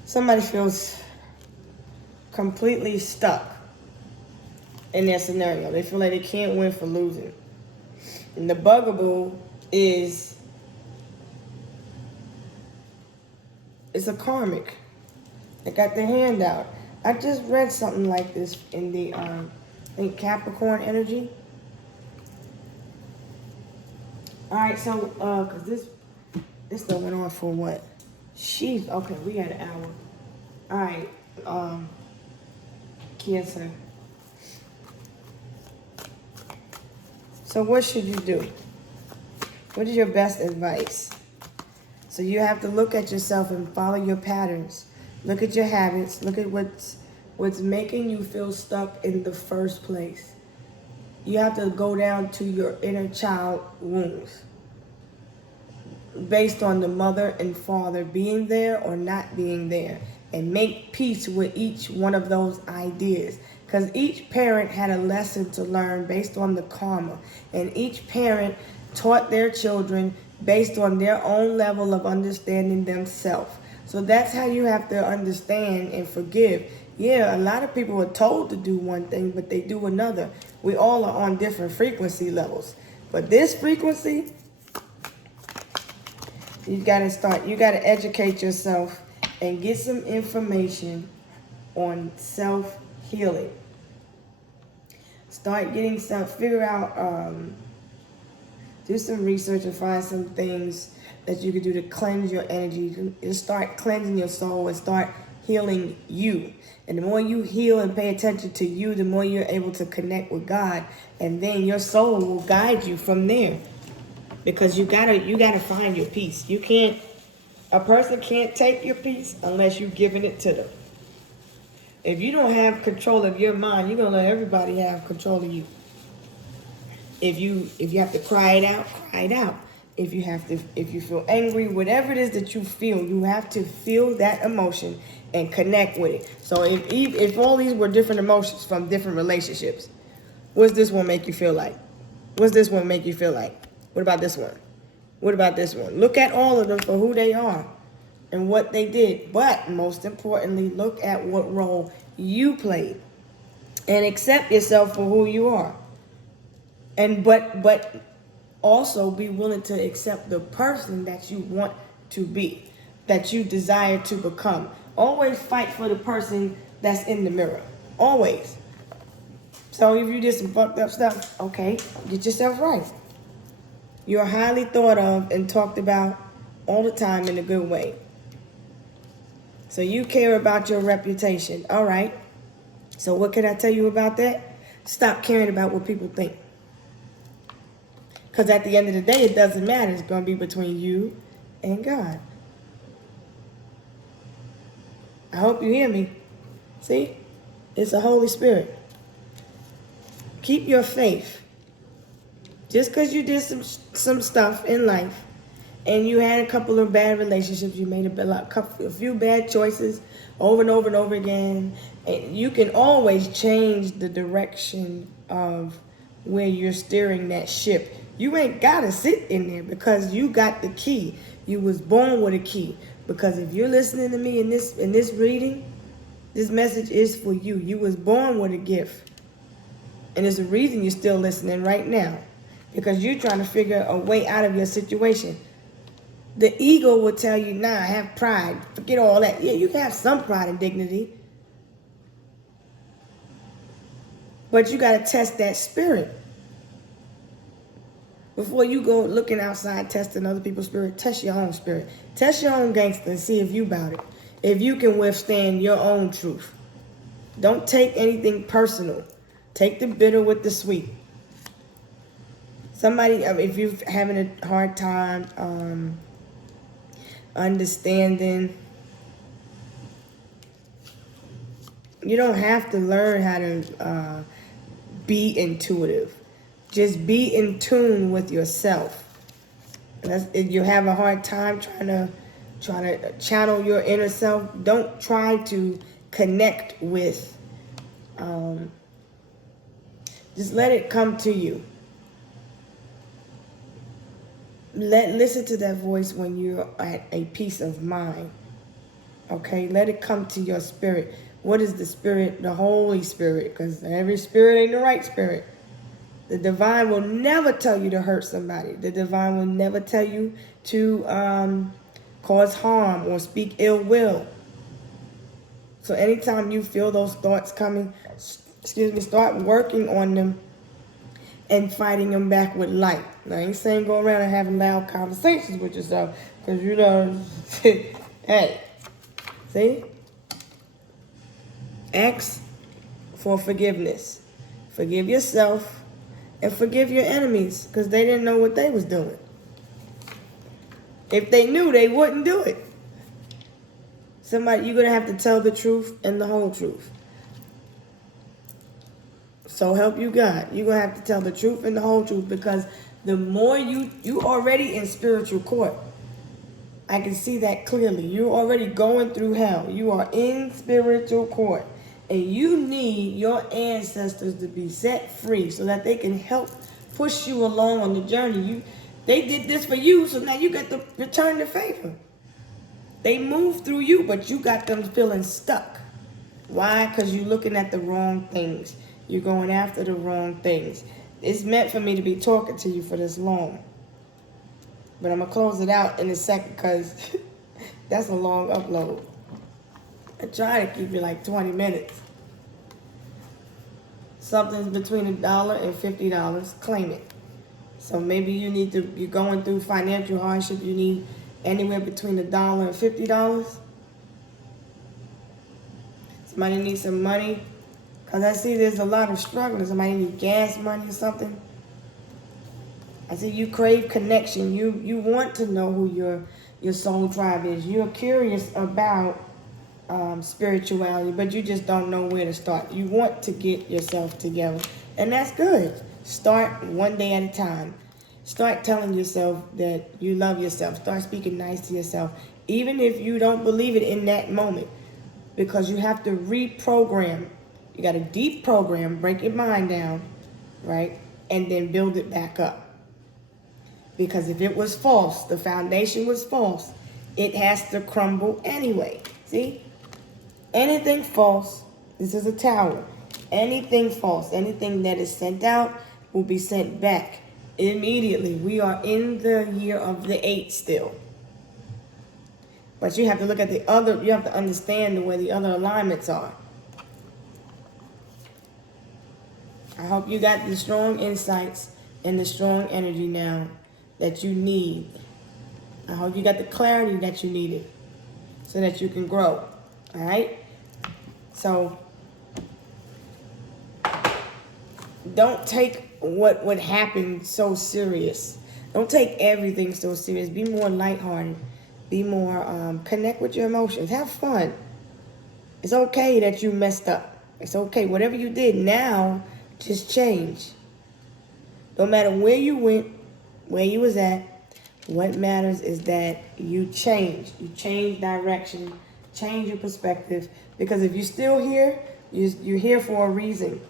somebody feels completely stuck in their scenario. They feel like they can't win for losing. And the bugaboo is, it's a karmic. They got their hand out. I just read something like this in the, I think Capricorn energy. All right, so, cause this stuff went on for what? Sheesh, okay, we had an hour. All right, Cancer. So what should you do? What is your best advice? So you have to look at yourself and follow your patterns. Look at your habits. Look at what's making you feel stuck in the first place. You have to go down to your inner child wounds based on the mother and father being there or not being there, and make peace with each one of those ideas, because each parent had a lesson to learn based on the karma, and each parent taught their children based on their own level of understanding themselves. So that's how you have to understand and forgive. Yeah, a lot of people are told to do one thing, but they do another. We all are on different frequency levels. But this frequency, you got to educate yourself and get some information on self-healing. Start getting figure out, do some research and find some things that you can do to cleanse your energy. You start cleansing your soul and start healing you. And the more you heal and pay attention to you, the more you're able to connect with God. And then your soul will guide you from there. Because you gotta find your peace. A person can't take your peace unless you're giving it to them. If you don't have control of your mind, you're gonna let everybody have control of you. If you have to cry it out, cry it out. If you feel angry, whatever it is that you feel, you have to feel that emotion and connect with it. So if all these were different emotions from different relationships, what's this one make you feel like? What's this one make you feel like? What about this one? What about this one? Look at all of them for who they are and what they did. But most importantly, look at what role you played and accept yourself for who you are. And but also be willing to accept the person that you want to be, that you desire to become. Always fight for the person that's in the mirror. Always. So if you did some fucked up stuff, okay, get yourself right. You're highly thought of and talked about all the time in a good way. So you care about your reputation. All right. So what can I tell you about that? Stop caring about what people think. Because at the end of the day, it doesn't matter. It's going to be between you and God. I hope you hear me. See? It's the Holy Spirit. Keep your faith. Just because you did some stuff in life and you had a couple of bad relationships, you made a few bad choices over and over and over again, and you can always change the direction of where you're steering that ship. You ain't got to sit in there because you got the key. You was born with a key. Because if you're listening to me in this reading, This message is for you. You was born with a gift. And there's a reason you're still listening right now. Because you're trying to figure a way out of your situation. The ego will tell you, nah, have pride. Forget all that. Yeah, you can have some pride and dignity. But you got to test that spirit. Before you go looking outside, testing other people's spirit, test your own spirit. Test your own gangster and see if you about it. If you can withstand your own truth. Don't take anything personal. Take the bitter with the sweet. Somebody, if you're having a hard time understanding, you don't have to learn how to be intuitive. Just be in tune with yourself. If you have a hard time trying to channel your inner self, don't try to connect with. Just let it come to you. Listen to that voice when you're at a peace of mind. Okay, let it come to your spirit. What is the spirit? The Holy Spirit, because every spirit ain't the right spirit. The divine will never tell you to hurt somebody. The divine will never tell you to cause harm or speak ill will. So anytime you feel those thoughts coming, start working on them and fighting them back with light. Now, I ain't saying go around and having loud conversations with yourself, because you know, hey, see? Ask for forgiveness. Forgive yourself and forgive your enemies, because they didn't know what they was doing. If they knew, they wouldn't do it. You're going to have to tell the truth and the whole truth. So help you God. You're going to have to tell the truth and the whole truth, because the more you already in spiritual court. I can see that clearly. You're already going through hell. You are in spiritual court. And you need your ancestors to be set free so that they can help push you along on the journey. They did this for you, so now you got to return the favor. They moved through you, but you got them feeling stuck. Why? Because you're looking at the wrong things. You're going after the wrong things. It's meant for me to be talking to you for this long. But I'm going to close it out in a second, because that's a long upload. I try to keep it like 20 minutes. Something's between $1 and $50. Claim it. So maybe you're going through financial hardship. You need anywhere between $1 and $50. Somebody needs some money. Because I see there's a lot of struggling. Somebody needs gas money or something. I see you crave connection. You want to know who your soul tribe is. You're curious about spirituality, but you just don't know where to start. You want to get yourself together, and that's good. Start one day at a time. Start telling yourself that you love yourself. Start speaking nice to yourself, even if you don't believe it in that moment, because you have to reprogram. You got to deprogram, break your mind down, right, and then build it back up. Because if it was false, the foundation was false, it has to crumble anyway. See? Anything false, this is a tower. Anything false, anything that is sent out will be sent back immediately. We are in the year of the 8 still. But you have to look at you have to understand where the other alignments are. I hope you got the strong insights and the strong energy now that you need. I hope you got the clarity that you needed so that you can grow. All right? So don't take what happened so serious. Don't take everything so serious. Be more lighthearted. Be more, connect with your emotions. Have fun. It's okay that you messed up. It's okay. Whatever you did now, just change. No matter where you went, where you was at, what matters is that you change. You change direction, change your perspective. Because if you're still here, you're here for a reason.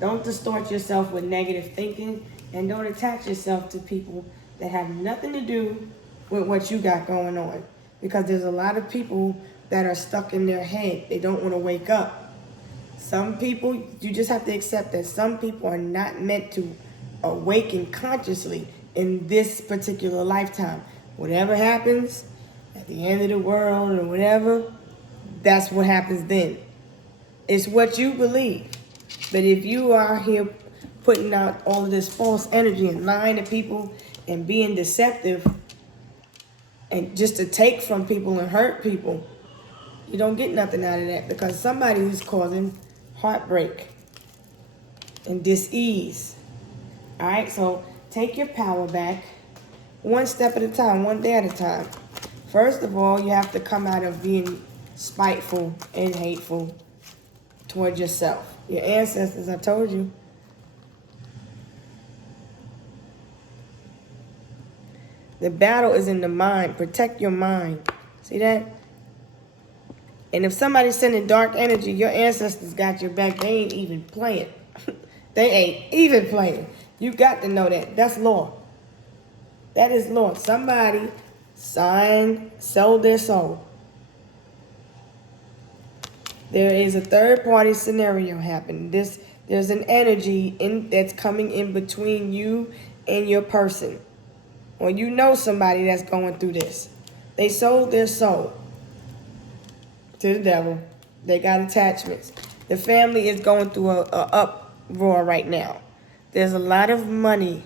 Don't distort yourself with negative thinking, and don't attach yourself to people that have nothing to do with what you got going on. Because there's a lot of people that are stuck in their head. They don't want to wake up. Some people, you just have to accept that some people are not meant to awaken consciously in this particular lifetime. Whatever happens at the end of the world or whatever, that's what happens then. It's what you believe. But if you are here putting out all of this false energy and lying to people and being deceptive and just to take from people and hurt people, you don't get nothing out of that, because somebody is causing heartbreak and dis-ease. All right, so take your power back one step at a time, one day at a time. First of all, you have to come out of being spiteful and hateful towards yourself. Your ancestors, I told you. The battle is in the mind. Protect your mind. See that? And if somebody's sending dark energy, your ancestors got your back. They ain't even playing. They ain't even playing. You got to know that. That's law. That is law. Somebody sold their soul. There is a third-party scenario happening. There's an energy that's coming in between you and your person. Or you know somebody that's going through this. They sold their soul to the devil. They got attachments. The family is going through a uproar right now. There's a lot of money.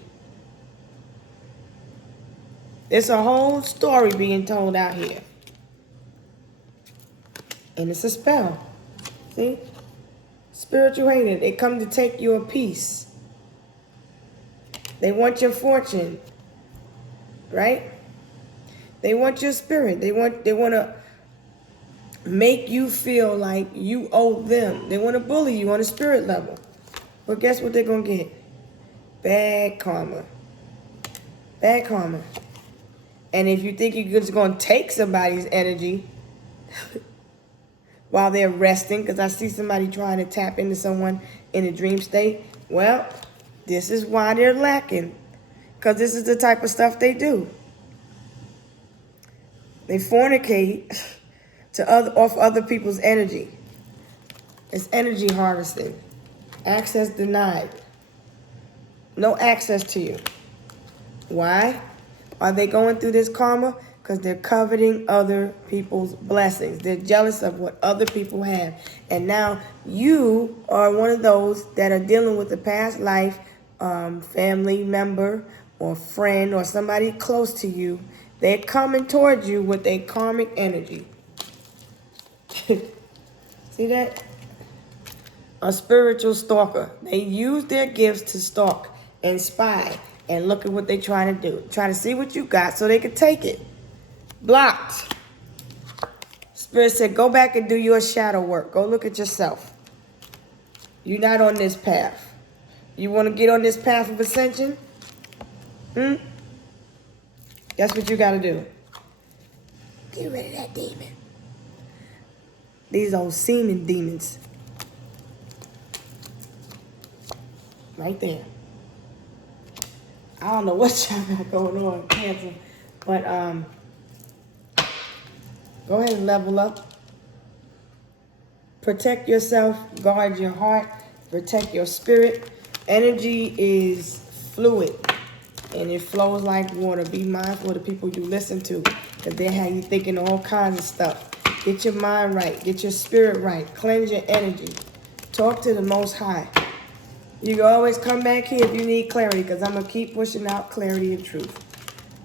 It's a whole story being told out here. And it's a spell. See? Spiritual hatred. They come to take your peace. They want your fortune. Right? They want your spirit. They want to make you feel like you owe them. They want to bully you on a spirit level. But guess what they're going to get? Bad karma. Bad karma. And if you think you're just going to take somebody's energy while they're resting, because I see somebody trying to tap into someone in a dream state, well, this is why they're lacking. Because this is the type of stuff they do. They fornicate off other people's energy. It's energy harvesting. Access denied. No access to you. Why are they going through this karma? Because they're coveting other people's blessings. They're jealous of what other people have. And now you are one of those that are dealing with a past life family member or friend or somebody close to you. They're coming towards you with a karmic energy. See that? A spiritual stalker. They use their gifts to stalk and spy and look at what they're trying to do. Try to see what you got so they can take it. Blocked. Spirit said, go back and do your shadow work. Go look at yourself. You're not on this path. You want to get on this path of ascension? That's what you got to do. Get rid of that demon. These old semen demons. Right there. I don't know what y'all got going on, Cancer. But go ahead and level up. Protect yourself. Guard your heart. Protect your spirit. Energy is fluid. And it flows like water. Be mindful of the people you listen to. Because they have you thinking all kinds of stuff. Get your mind right. Get your spirit right. Cleanse your energy. Talk to the Most High. You can always come back here if you need clarity, because I'm going to keep pushing out clarity and truth.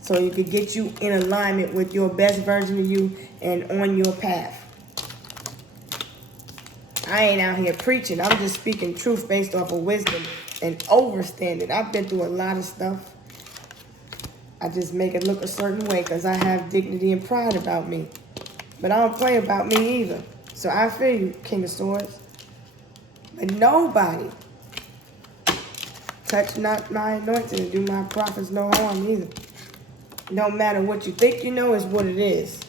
So you can get you in alignment with your best version of you and on your path. I ain't out here preaching. I'm just speaking truth based off of wisdom and overstanding. I've been through a lot of stuff. I just make it look a certain way because I have dignity and pride about me. But I don't play about me either. So I feel you, King of Swords. But nobody touch not my anointing and do my prophets no harm either. No matter what you think you know is what it is.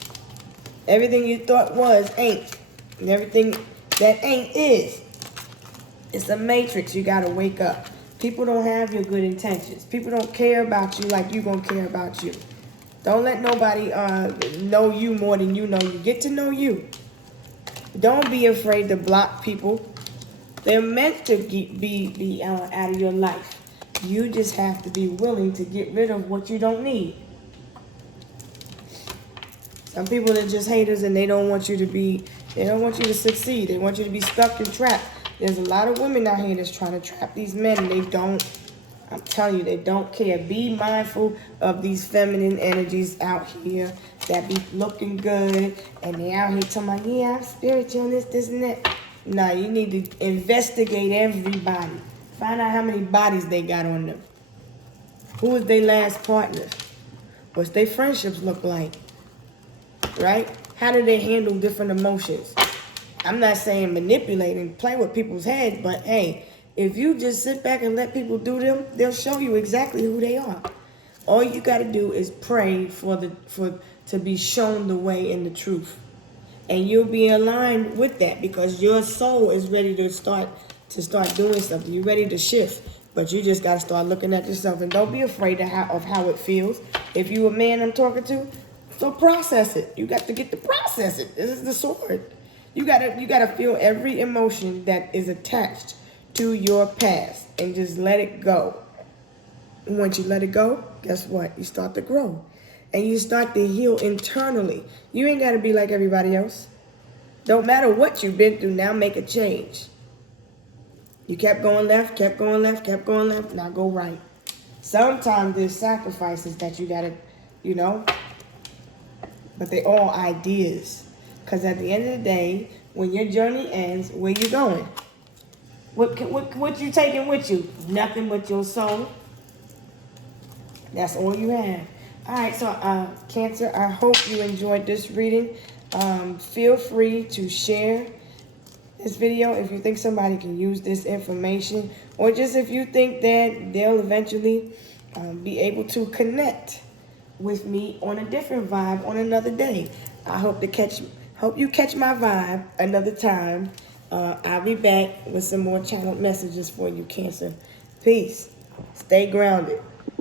Everything you thought was ain't. And everything that ain't is. It's a matrix. You got to wake up. People don't have your good intentions. People don't care about you like you going to care about you. Don't let nobody know you more than you know you. Get to know you. Don't be afraid to block people. They're meant to be out of your life. You just have to be willing to get rid of what you don't need. Some people are just haters and they don't want you to succeed. They want you to be stuck and trapped. There's a lot of women out here that's trying to trap these men and I'm telling you, they don't care. Be mindful of these feminine energies out here that be looking good and they out here talking about, yeah, I'm spiritual, this and that. No, you need to investigate everybody. Find out how many bodies they got on them. Who was their last partner? What's their friendships look like? Right? How do they handle different emotions? I'm not saying manipulate and play with people's heads, but hey, if you just sit back and let people do them, they'll show you exactly who they are. All you got to do is pray to be shown the way and the truth. And you'll be aligned with that because your soul is ready to start doing something. You're ready to shift. But you just got to start looking at yourself. And don't be afraid of how it feels. If you a man I'm talking to, so process it. You got to get to process it. This is the sword. You gotta feel every emotion that is attached to your past and just let it go. And once you let it go, guess what? You start to grow. And you start to heal internally. You ain't got to be like everybody else. Don't matter what you've been through, now make a change. You kept going left, kept going left, kept going left, now go right. Sometimes there's sacrifices that you got to, but they all ideas. Because at the end of the day, when your journey ends, where you going? What you taking with you? Nothing but your soul. That's all you have. All right, so Cancer, I hope you enjoyed this reading. Feel free to share this video if you think somebody can use this information, or just if you think that they'll eventually be able to connect with me on a different vibe on another day. I hope you catch my vibe another time. I'll be back with some more channeled messages for you, Cancer. Peace. Stay grounded.